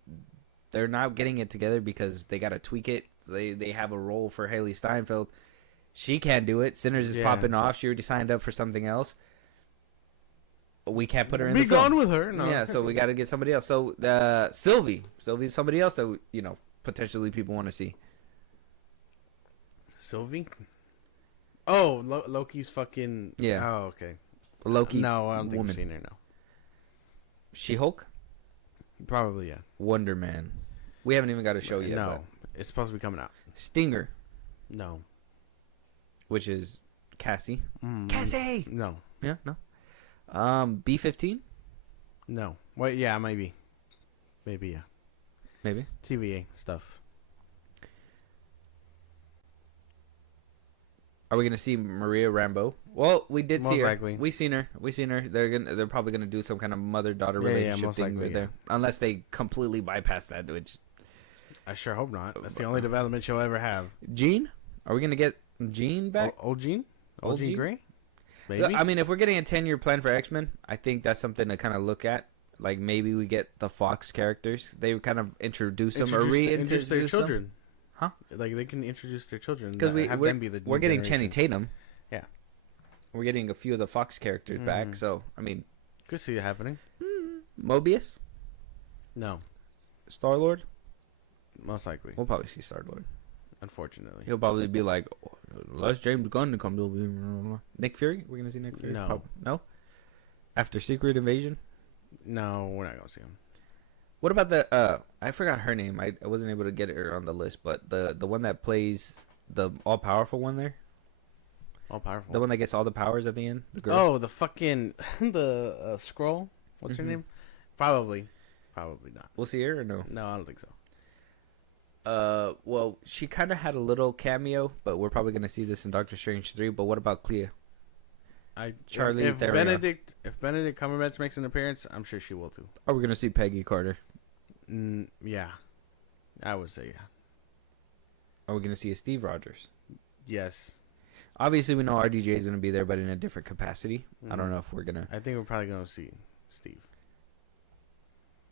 they're not getting it together because they got to tweak it, they have a role for Haley Steinfeld. She can't do it. Sinners is popping off. She already signed up for something else. We can't put her in the film. Be gone with her. No. Yeah, so we got to get somebody else. So Sylvie's somebody else that potentially people want to see. Sylvie? Oh, Loki's fucking... Yeah. Oh, okay. Loki. No, I don't think woman. I've seen her, no. She-Hulk. Probably, yeah. Wonder Man. We haven't even got a show yet. No, But it's supposed to be coming out. Stinger, No. which is Cassie. Mm, Cassie. No. Yeah, no. B-15, No. Wait, yeah, maybe. Maybe, yeah. maybe. TVA stuff. Are we gonna see Maria Rambeau? Well, we did see Most her. likely. We seen her. They're probably gonna do some kind of mother-daughter Yeah, relationship most thing likely, right there, unless they completely bypass that. Which I sure hope not. That's the only development she'll ever have. Jean? Are we gonna get Jean back? Old Jean? Old Old Jean Jean? Grey? Maybe? I mean, if we're getting a 10-year plan for X-Men, I think that's something to kind of look at. Like maybe we get the Fox characters. They kind of introduce them or introduce their reintroduce them. children. Huh? Like they can introduce their children. Because we're getting Channing Channing. Tatum. Yeah. We're getting a few of the Fox characters back. Mhm. So I mean, Could see it happening. Mobius, No, Star Lord. most likely. We'll probably see Star Lord. Unfortunately. He'll probably be like, "Unless James Gunn comes over." Nick Fury. We're gonna see Nick Fury. No. No. After Secret Invasion. No, we're not gonna see him. What about the? I forgot her name. I wasn't able to get her on the list, but the one that plays the all powerful one there, All powerful. the one that gets all the powers at the end. The girl. Oh, the fucking the scroll. What's her Mhm. name? Probably not. We'll see her or no? No, I don't think so. Well, she kind of had a little cameo, but we're probably gonna see this in Doctor Strange 3. But what about Clea? Charlie if Theron. Benedict Cumberbatch makes an appearance, I'm sure she will too. Are we gonna see Peggy Carter? Yeah, I would say yeah. Are we gonna see a Steve Rogers? Yes, Obviously, we know RDJ is gonna be there, but in a different capacity. I don't Mhm. know if we're gonna. I think we're probably gonna see Steve.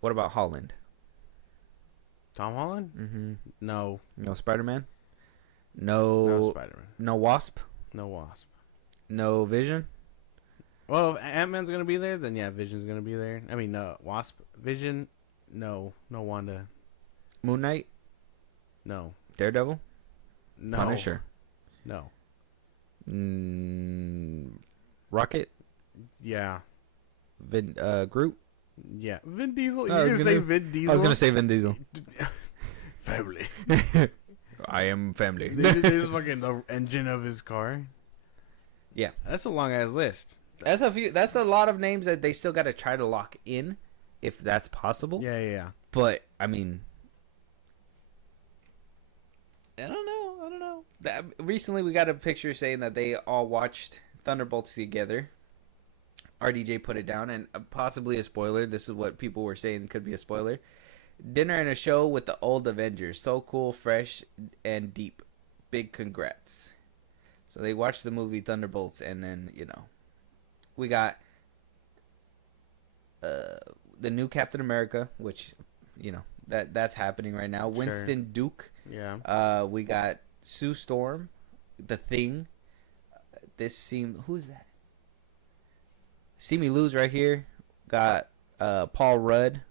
What about Holland? Tom Holland? Mm-hmm. No, No Spider-Man. no No. Spider-Man. No Wasp. No Wasp. No Vision. Well, if Ant-Man's gonna be there, then yeah, Vision's gonna be there. I mean, no Wasp, Vision. No Wanda. Moon Knight. No, Daredevil. no, Punisher. No. Rocket. Yeah, Groot. yeah. Vin Diesel. I You're was gonna say gonna- Vin Diesel? I was gonna say Vin Diesel. family. I am family. They just fucking the engine of his car. Yeah. That's a long ass list. That's a few. That's a lot of names that they still got to try to lock in, if that's possible. Yeah. But I mean, I don't know. Recently, we got a picture saying that they all watched Thunderbolts together. RDJ put it down, and possibly a spoiler. This is what people were saying could be a spoiler. Dinner and a show with the old Avengers. So cool, fresh, and deep. Big congrats. So they watched the movie Thunderbolts, and then, we got the new Captain America, which, that's happening right now. Winston Duke. Yeah. We got Sue Storm, The Thing. Who's that? See Me Lose right here. Got Paul Rudd,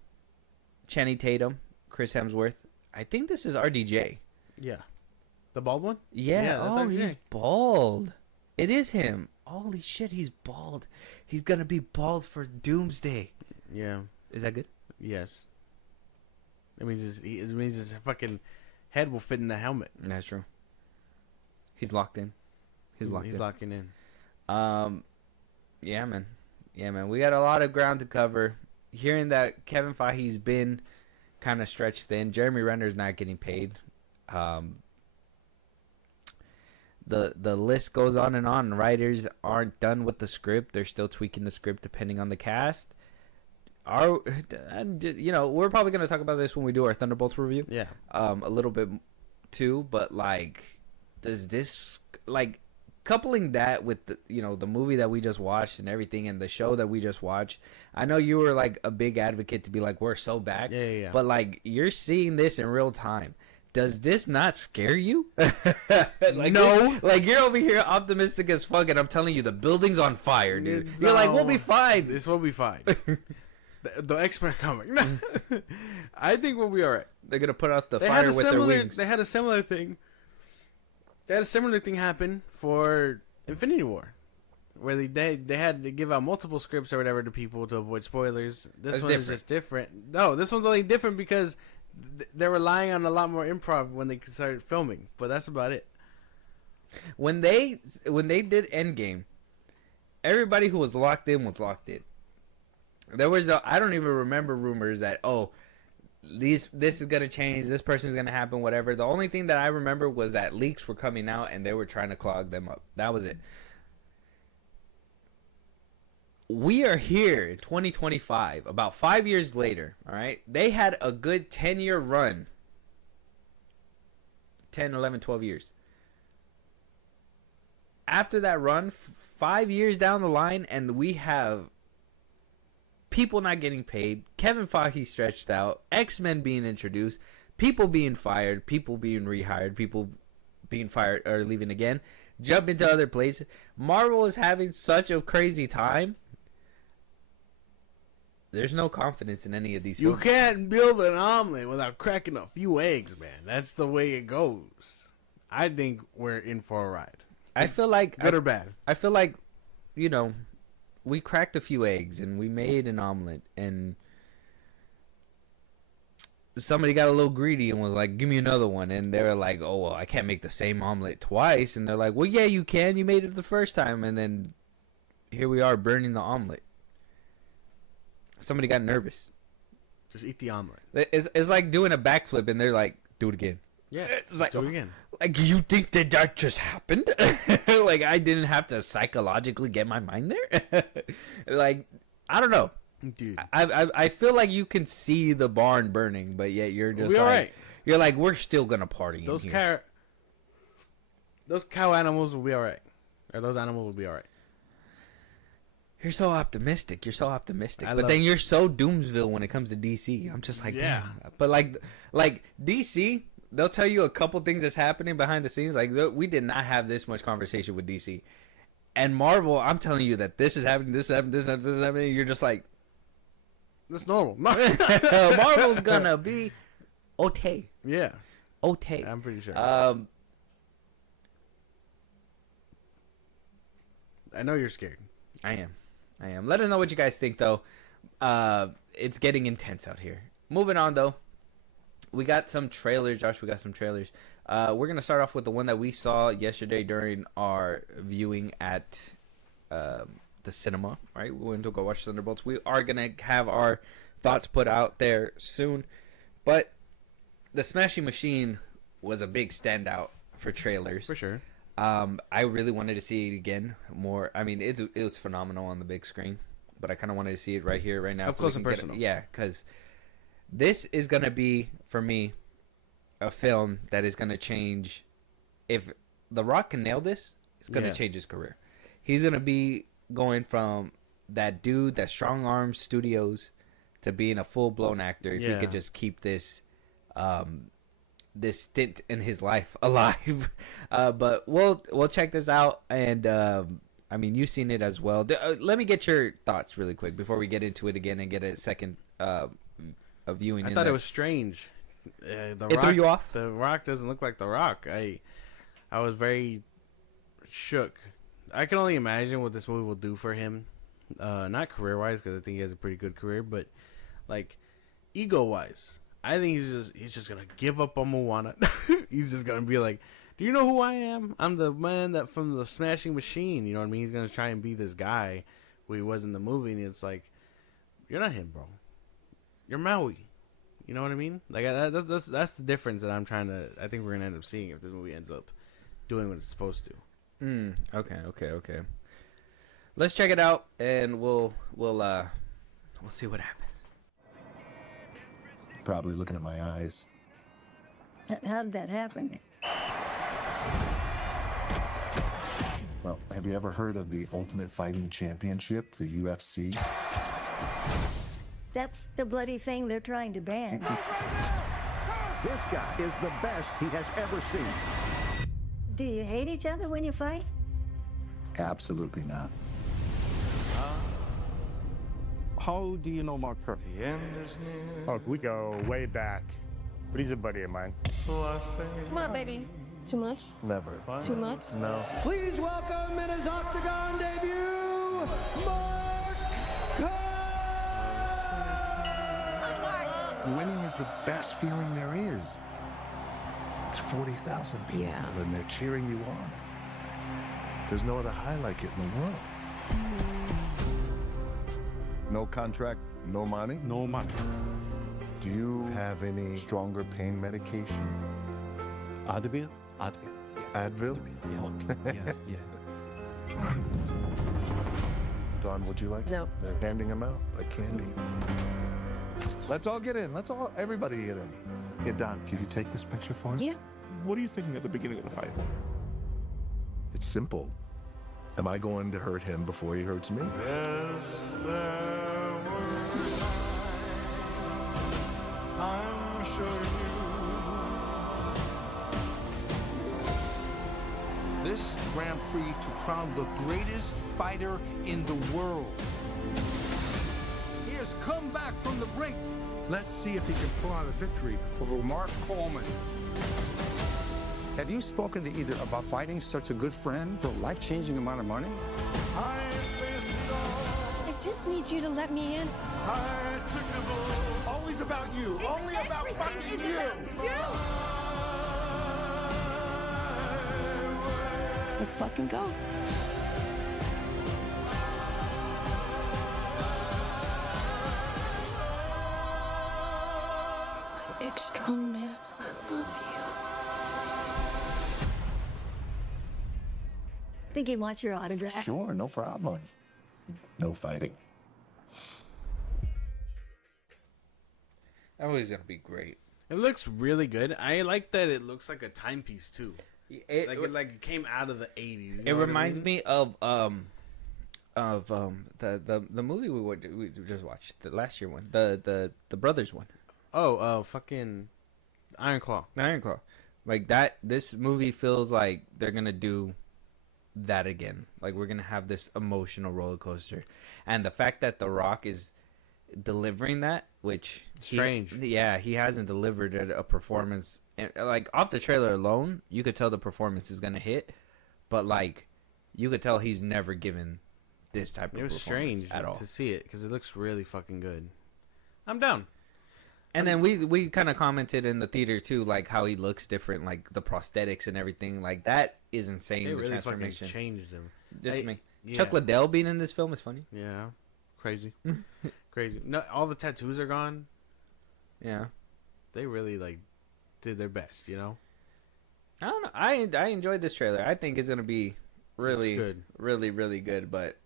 Channing Tatum, Chris Hemsworth. I think this is RDJ. Yeah. The bald one? Yeah. That's Oh, RDJ. he's bald. It is him. Holy shit, he's bald. He's gonna be bald for Doomsday. Yeah. Is that good? Yes. It means his fucking head will fit in the helmet. That's true. He's locked in. He's locking in. Yeah, man. We got a lot of ground to cover. Hearing that Kevin Feige's been kind of stretched thin. Jeremy Renner's not getting paid. The list goes on and on. Writers aren't done with the script. They're still tweaking the script depending on the cast. We're probably going to talk about this when we do our Thunderbolts review. Yeah. A little bit too, but does this coupling that with the movie that we just watched and everything and the show that we just watched? I know you were a big advocate to be we're so back. Yeah. But you're seeing this in real time. Does this not scare you? No. You're over here optimistic as fuck, and I'm telling you, the building's on fire, dude. No. You're like, we'll be fine. This will be fine. the X-Men are coming. I think we'll be all right. They're gonna put out the fire with their wings. They had a similar thing. They had a similar thing happen for Infinity War, where they had to give out multiple scripts or whatever to people to avoid spoilers. This one is just different. No, this one's only different because they're relying on a lot more improv when they started filming. But that's about it. When they did Endgame, everybody who was locked in was locked in. There was I don't even remember rumors that this is gonna change, this person's gonna happen, whatever. The only thing that I remember was that leaks were coming out and they were trying to clog them up. That was it. We are here in 2025, about 5 years later, all right? They had a good 10-year run. 10, 11, 12 years. After that run, 5 years down the line, and we have people not getting paid, Kevin Feige stretched out, X-Men being introduced, people being fired, people being rehired, people being fired or leaving again, jump into other places. Marvel is having such a crazy time. There's no confidence in any of these You films. can't build an omelet without cracking a few eggs, man. That's the way it goes. I think we're in for a ride. I feel like Good or bad. I feel like, we cracked a few eggs and we made an omelet, and somebody got a little greedy and was like, give me another one. And they were like, oh, well, I can't make the same omelet twice. And they're like, well, yeah, you can. You made it the first time. And then here we are burning the omelet. Somebody got nervous. Just eat the omelet. It's like doing a backflip and they're like, do it again. Yeah, It's like, do it again. Like, you think that just happened? Like, I didn't have to psychologically get my mind there? Like, I don't know. Dude. I feel like you can see the barn burning, but yet you're just all like, right. You're like, we're still going to party Those in here. those cow animals will be all right. Or those animals will be all right. You're so optimistic. I But love then you're so Doomsville when it comes to DC. I'm just like, Yeah. damn. But like DC, they'll tell you a couple things that's happening behind the scenes. Like, we did not have this much conversation with DC. And Marvel, I'm telling you that this is happening, this is happening, this is happening, this is happening. You're just like, That's normal. Marvel's gonna be okay. Yeah, Okay. I'm pretty sure. I know you're scared. I am. Let us know what you guys think, though. It's getting intense out here. Moving on, though. We got some trailers, Josh. We got some trailers. We're going to start off with the one that we saw yesterday during our viewing at the cinema, right? We went to go watch Thunderbolts. We are going to have our thoughts put out there soon. But the Smashing Machine was a big standout for trailers. For sure. I really wanted to see it again more. I mean, it was phenomenal on the big screen. but I kind of wanted to see it right here, right now. Up close and personal. Yeah, because this is going to be, for me, a film that is going to change. If The Rock can nail this, it's going to change his career. He's going to be going from that dude that strong arms studios to being a full-blown actor if he could just keep this this stint in his life alive. But we'll check this out, and I mean, you've seen it as well. Let me get your thoughts really quick before we get into it again and get a second viewing. I thought it was strange. It threw you off? The Rock doesn't look like The Rock. I was very shook. I can only imagine what this movie will do for him. Not career-wise, because I think he has a pretty good career, but like ego-wise, I think he's just gonna give up on Moana. He's just gonna be like, "Do you know who I am? I'm the man that from the Smashing Machine." You know what I mean? He's gonna try and be this guy who he was in the movie, and it's like, you're not him, bro. You're Maui. You know what I mean? Like that's the difference that I'm trying to. I think we're gonna end up seeing if this movie ends up doing what it's supposed to. Okay. Let's check it out, and we'll see what happens. Probably looking at my eyes. How did that happen? Well, have you ever heard of the Ultimate Fighting Championship, the UFC? That's the bloody thing they're trying to ban. This guy is the best he has ever seen. Do you hate each other when you fight? Absolutely not. How do you know Mark Kerr? Oh, we go way back. But he's a buddy of mine. Come on, baby. Too much? Never. Too much? No. Please welcome in his Octagon debut, Mark Kerr! Winning is the best feeling there is. It's 40,000 people, and they're cheering you on. There's no other high like it in the world. No contract, no money? No money. Do you have any stronger pain medication? Advil? Advil? Yeah. Don, would you like? No. They're handing them out like candy. Let's all get in. Everybody get in. Yeah, Don, can you take this picture for us? Yeah. What are you thinking at the beginning of the fight? It's simple. Am I going to hurt him before he hurts me? Yes, there were times, I'm sure This Grand Prix to crown the greatest fighter in the world. He has come back from the brink. Let's see if he can pull out a victory over Mark Coleman. Have you spoken to either about fighting such a good friend for a life-changing amount of money? I faced it all. I just need you to let me in. I took the blow. Always about you. Only about fucking you. Let's fucking go. Big strong man, I love you. I think he wants your autograph. Sure, no problem. No fighting. That movie's gonna be great. It looks really good. I like that it looks like a timepiece too. It came out of the 80s. It reminds me of the movie we just watched, the last year one, the brothers one. Fucking Iron Claw. The Iron Claw. Like that, this movie feels like they're gonna do that again. Like we're gonna have this emotional roller coaster, and the fact that The Rock is delivering that, which Strange. he hasn't delivered a performance. And, like off the trailer alone, you could tell the performance is gonna hit, but like you could tell he's never given this type of It was performance strange at all. to see it because it looks really fucking good. I'm down. And then we kind of commented in the theater too, like how he looks different, like the prosthetics and everything. Like that is insane. It the really fucking transformation changed him. Just me. Yeah. Chuck Liddell being in this film is funny. Yeah, crazy, crazy. No, all the tattoos are gone. Yeah, They really did their best, you know. I don't know. I enjoyed this trailer. I think it's gonna be really good. really good. But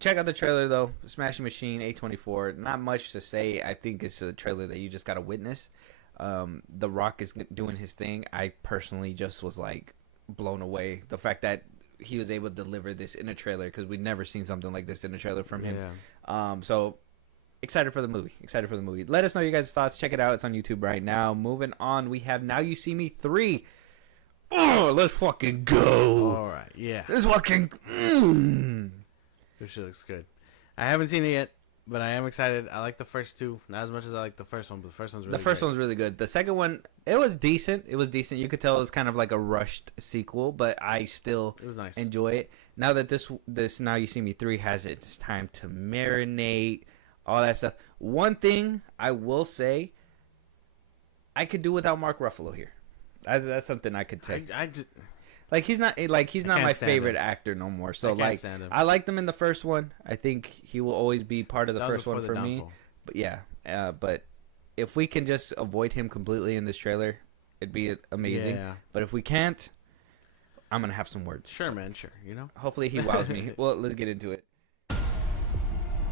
check out the trailer though. Smashing Machine A24. Not much to say. I think it's a trailer that you just gotta witness. The Rock is doing his thing. I personally just was like blown away. The fact that he was able to deliver this in a trailer, because we've never seen something like this in a trailer from him. So excited for the movie. Let us know your guys' thoughts. Check it out. It's on YouTube right now. Moving on, we have Now You See Me 3. Oh, let's fucking go. All right, yeah. Let's fucking. This shit looks good. I haven't seen it yet, but I am excited. I like the first two, not as much as I like the first one, but the first one's really The first great. one's really good. The second one, it was decent. You could tell it was kind of like a rushed sequel, but I still It was nice. enjoy it. Now that this Now You See Me 3 has its time to marinate, all that stuff. One thing I will say, I could do without Mark Ruffalo here. That's something I could take. I just, He's not my stand favorite him. actor no more. I So can't stand him. I liked him in the first one. I think he will always be part of the that was first one before for the me. downfall. But yeah, but if we can just avoid him completely in this trailer, it'd be amazing. Yeah. But if we can't, I'm gonna have some words. Sure, man, sure. You know? Hopefully he wows me. Well, let's get into it.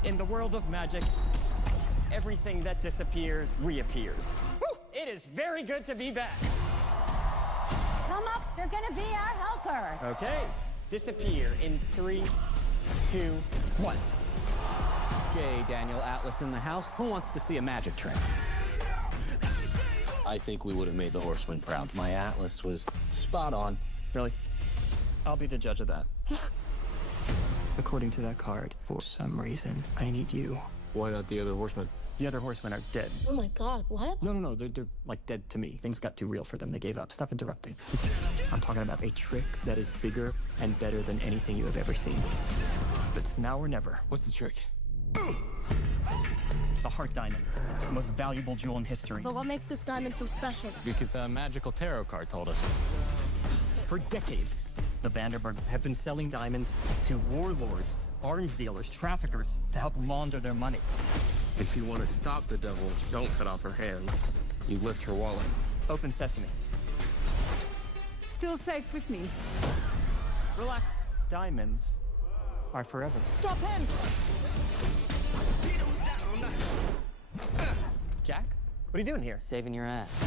In the world of magic, everything that disappears reappears. Whew! It is very good to be back. Come up, you're gonna be our helper. Okay, disappear in 3, 2, 1. J. Daniel Atlas in the house. Who wants to see a magic trick? I think we would have made the Horseman proud. My Atlas was spot on. Really? I'll be the judge of that. According to that card, for some reason, I need you. Why not the other Horsemen? The other horsemen are dead. Oh my god, what? No, they're like dead to me. Things got too real for them. They gave up. Stop interrupting. I'm talking about a trick that is bigger and better than anything you have ever seen. It's now or never. What's the trick? The Heart Diamond. It's the most valuable jewel in history. But what makes this diamond so special? Because a magical tarot card told us. For decades, the Vanderbergs have been selling diamonds to warlords, arms dealers, traffickers to help launder their money. If you want to stop the devil, don't cut off her hands. You lift her wallet. Open sesame. Still safe with me. Relax. Diamonds are forever. Stop him! Jack? What are you doing here? Saving your ass.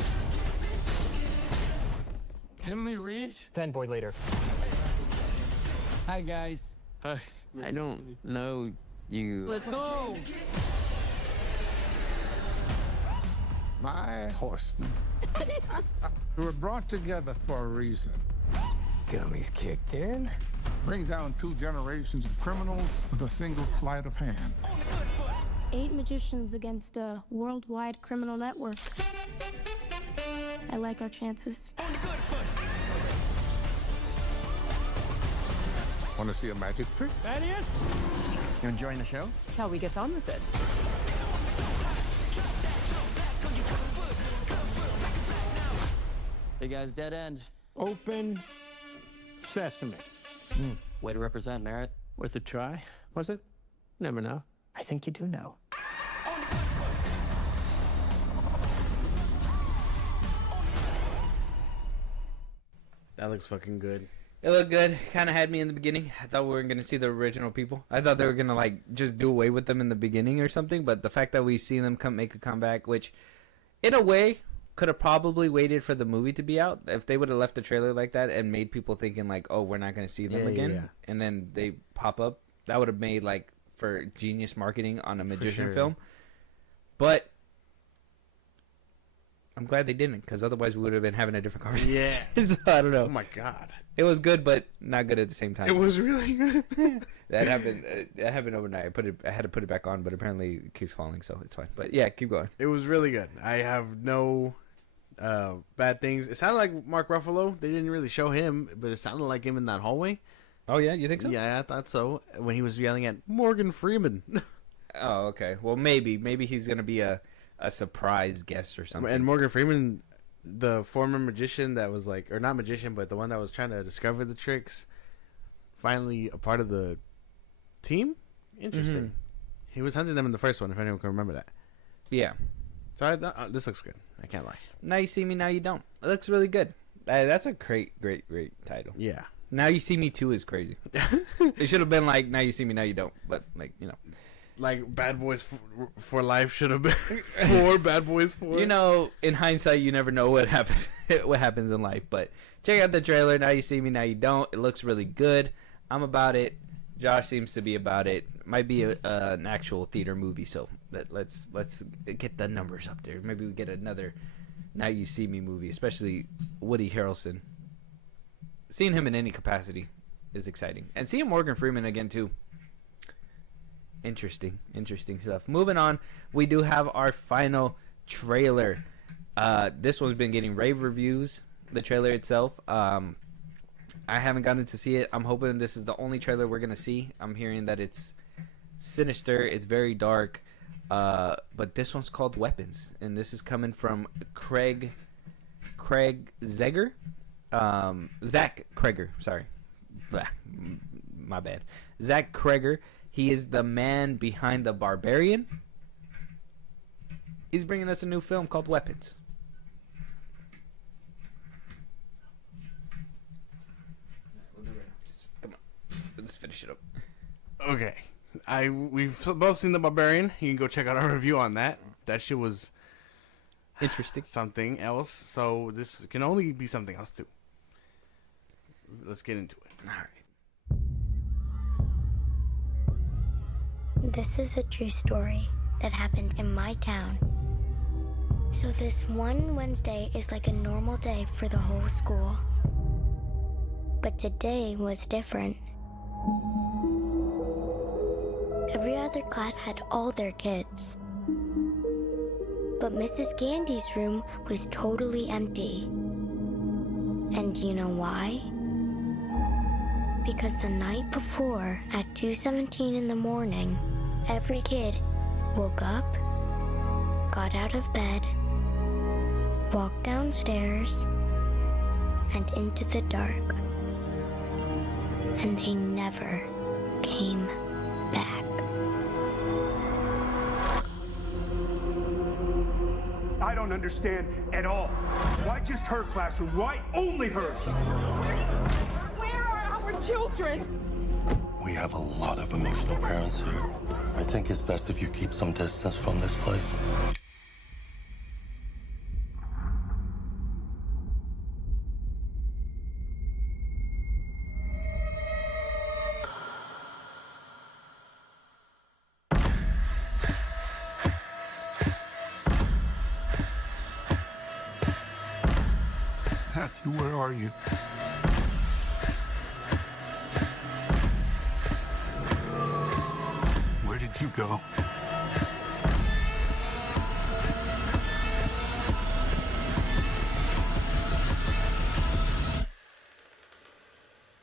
Emily Reed? Fanboy later. Hi, guys. I don't know you. Let's go! My horsemen. We were brought together for a reason. Gummies kicked in. Bring down 2 generations of criminals with a single sleight of hand. 8 magicians against a worldwide criminal network. I like our chances. Want to see a magic trick? Thaddeus? You enjoying the show? Shall we get on with it? Hey, guys, dead end. Open sesame. Way to represent, Merritt. Worth a try, was it? Never know. I think you do know. That looks fucking good. It looked good. Kind of had me in the beginning. I thought we weren't gonna see the original people. I thought they were gonna just do away with them in the beginning or something. But the fact that we see them make a comeback, which, in a way, could have probably waited for the movie to be out. If they would have left the trailer like that and made people thinking like, oh, we're not gonna see them again, and then they pop up, that would have made for genius marketing on a magician film. But I'm glad they didn't, because otherwise we would have been having a different conversation. Yeah. So I don't know. Oh my god. It was good, but not good at the same time. It was really good. That happened. That happened overnight. I had to put it back on, but apparently it keeps falling, so it's fine. But yeah, keep going. It was really good. I have no bad things. It sounded like Mark Ruffalo. They didn't really show him, but it sounded like him in that hallway. Oh yeah, you think so? Yeah, I thought so. When he was yelling at Morgan Freeman. Oh okay. Well, maybe he's gonna be a surprise guest or something. And Morgan Freeman, the former magician that was or not magician, but the one that was trying to discover the tricks, finally a part of the team. Interesting. Mm-hmm. He was hunting them in the first one, if anyone can remember that. Yeah. So this looks good. I can't lie. Now you see me, now you don't. It looks really good. That's a great title. Yeah. Now You See Me 2 is crazy. It should have been like Now You See Me, Now You Don't. But, like, you know. Like Bad Boys for Life should have been 4 Bad Boys 4. You know, in hindsight, you never know what happens what happens in life. But check out the trailer. Now You See Me, Now You Don't. It looks really good. I'm about it. Josh seems to be about it. Might be an actual theater movie, so let's get the numbers up there. Maybe we get another Now You See Me movie, especially Woody Harrelson. Seeing him in any capacity is exciting. And seeing Morgan Freeman again, too. Interesting stuff. Moving on, we do have our final trailer. This one's been getting rave reviews, the trailer itself. I haven't gotten to see it. I'm hoping this is the only trailer we're going to see. I'm hearing that it's sinister, it's very dark, but this one's called Weapons, and this is coming from Craig Zegger? Zach Kreger, sorry. My bad. Zach Kreger. He is the man behind The Barbarian. He's bringing us a new film called Weapons. Come on. Let's finish it up. Okay. We've both seen The Barbarian. You can go check out our review on that. That shit was interesting. Something else. So this can only be something else too. Let's get into it. All right. This is a true story that happened in my town. So this one Wednesday is like a normal day for the whole school. But today was different. Every other class had all their kids. But Mrs. Gandy's room was totally empty. And you know why? Because the night before, at 2:17 in the morning, every kid woke up, got out of bed, walked downstairs, and into the dark. And they never came back. I don't understand at all. Why just her classroom? Why only hers? Where are our children? We have a lot of emotional parents here. I think it's best if you keep some distance from this place. Matthew, where are you? Where did you go?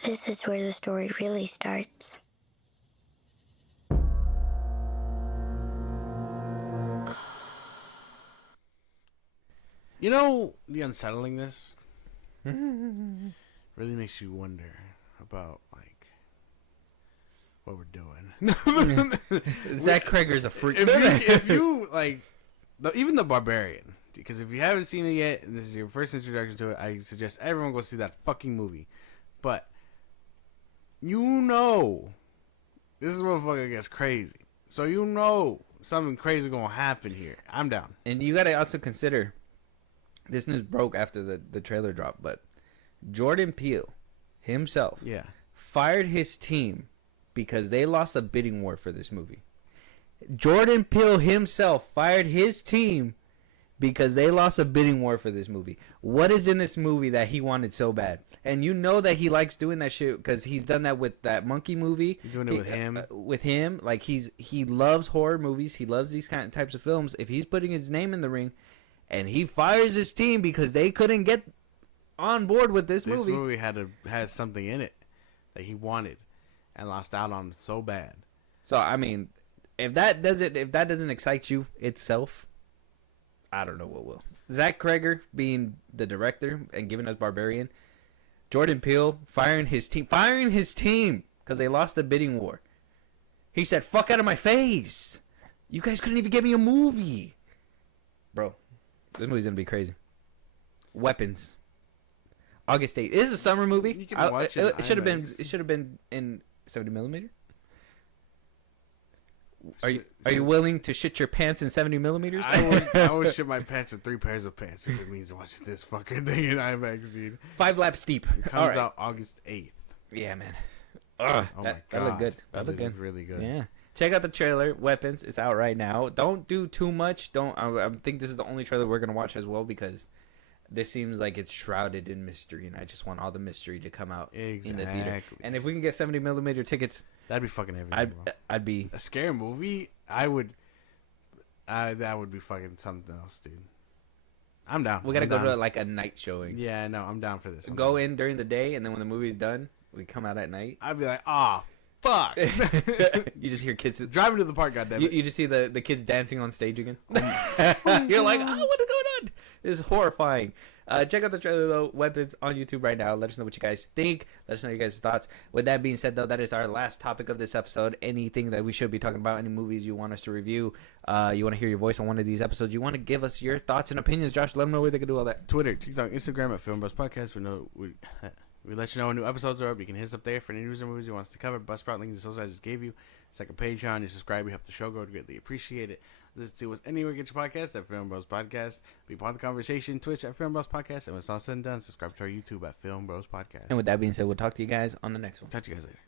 This is where the story really starts. You know, the unsettlingness really makes you wonder about, like, what we're doing. Zach Kreger's a freak. If you like, even The Barbarian, because if you haven't seen it yet, and this is your first introduction to it, I suggest everyone go see that fucking movie. But, you know, this motherfucker gets crazy. So you know something crazy gonna happen here. I'm down. And you gotta also consider, this news broke after the trailer dropped, but Jordan Peele himself fired his team because they lost a bidding war for this movie. Jordan Peele himself fired his team because they lost a bidding war for this movie. What is in this movie that he wanted so bad? And you know that he likes doing that shit because he's done that with that monkey movie. He's doing it with him. With him, like he loves horror movies. He loves these kind of types of films. If he's putting his name in the ring, and he fires his team because they couldn't get on board with this movie. This movie has something in it that he wanted and lost out on so bad. So I mean, if that doesn't excite you itself, I don't know what will. Zach Kreger being the director and giving us Barbarian, Jordan Peele firing his team because they lost the bidding war. He said, "Fuck out of my face! You guys couldn't even give me a movie, bro." This movie's gonna be crazy. Weapons. August 8th. It is a summer movie. You can watch it. It should have been. It should have been in 70 millimeter. Are you willing to shit your pants in 70 millimeters? I would shit my pants in 3 pairs of pants if it means watching this fucking thing in IMAX, dude. 5 laps steep. It comes out August 8th. Yeah, man. Oh my god, that looked good. That looked good. Really good. Yeah. Check out the trailer. Weapons. It's out right now. Don't do too much. I think this is the only trailer we're gonna watch as well because this seems like it's shrouded in mystery, and I just want all the mystery to come out in the theater. And if we can get 70 millimeter tickets, that'd be fucking heavy. I'd be a scary movie. That would be fucking something else, dude. I'm down. We gotta go to like a night showing. Yeah, no, I'm down for this. Go in during the day, and then when the movie's done, we come out at night. I'd be like, ah. Fuck! You just hear kids driving to the park. Goddamn! You just see the kids dancing on stage again. You're like, oh, what is going on? This is horrifying. Check out the trailer though. Weapons on YouTube right now. Let us know what you guys think. Let us know your guys' thoughts. With that being said, though, that is our last topic of this episode. Anything that we should be talking about? Any movies you want us to review? You want to hear your voice on one of these episodes? You want to give us your thoughts and opinions? Josh, let them know where they can do all that. Twitter, TikTok, Instagram at FilmBros Podcast. We let you know when new episodes are up. You can hit us up there for any news or movies you want us to cover. Buzzsprout link to the social I just gave you. It's like a Patreon. You subscribe, you help the show grow. Greatly appreciate it. Listen to us anywhere you get your podcast at FilmBros Podcast. Be part of the conversation. Twitch at FilmBros Podcast. And when it's all said and done, subscribe to our YouTube at FilmBros Podcast. And with that being said, we'll talk to you guys on the next one. Talk to you guys later.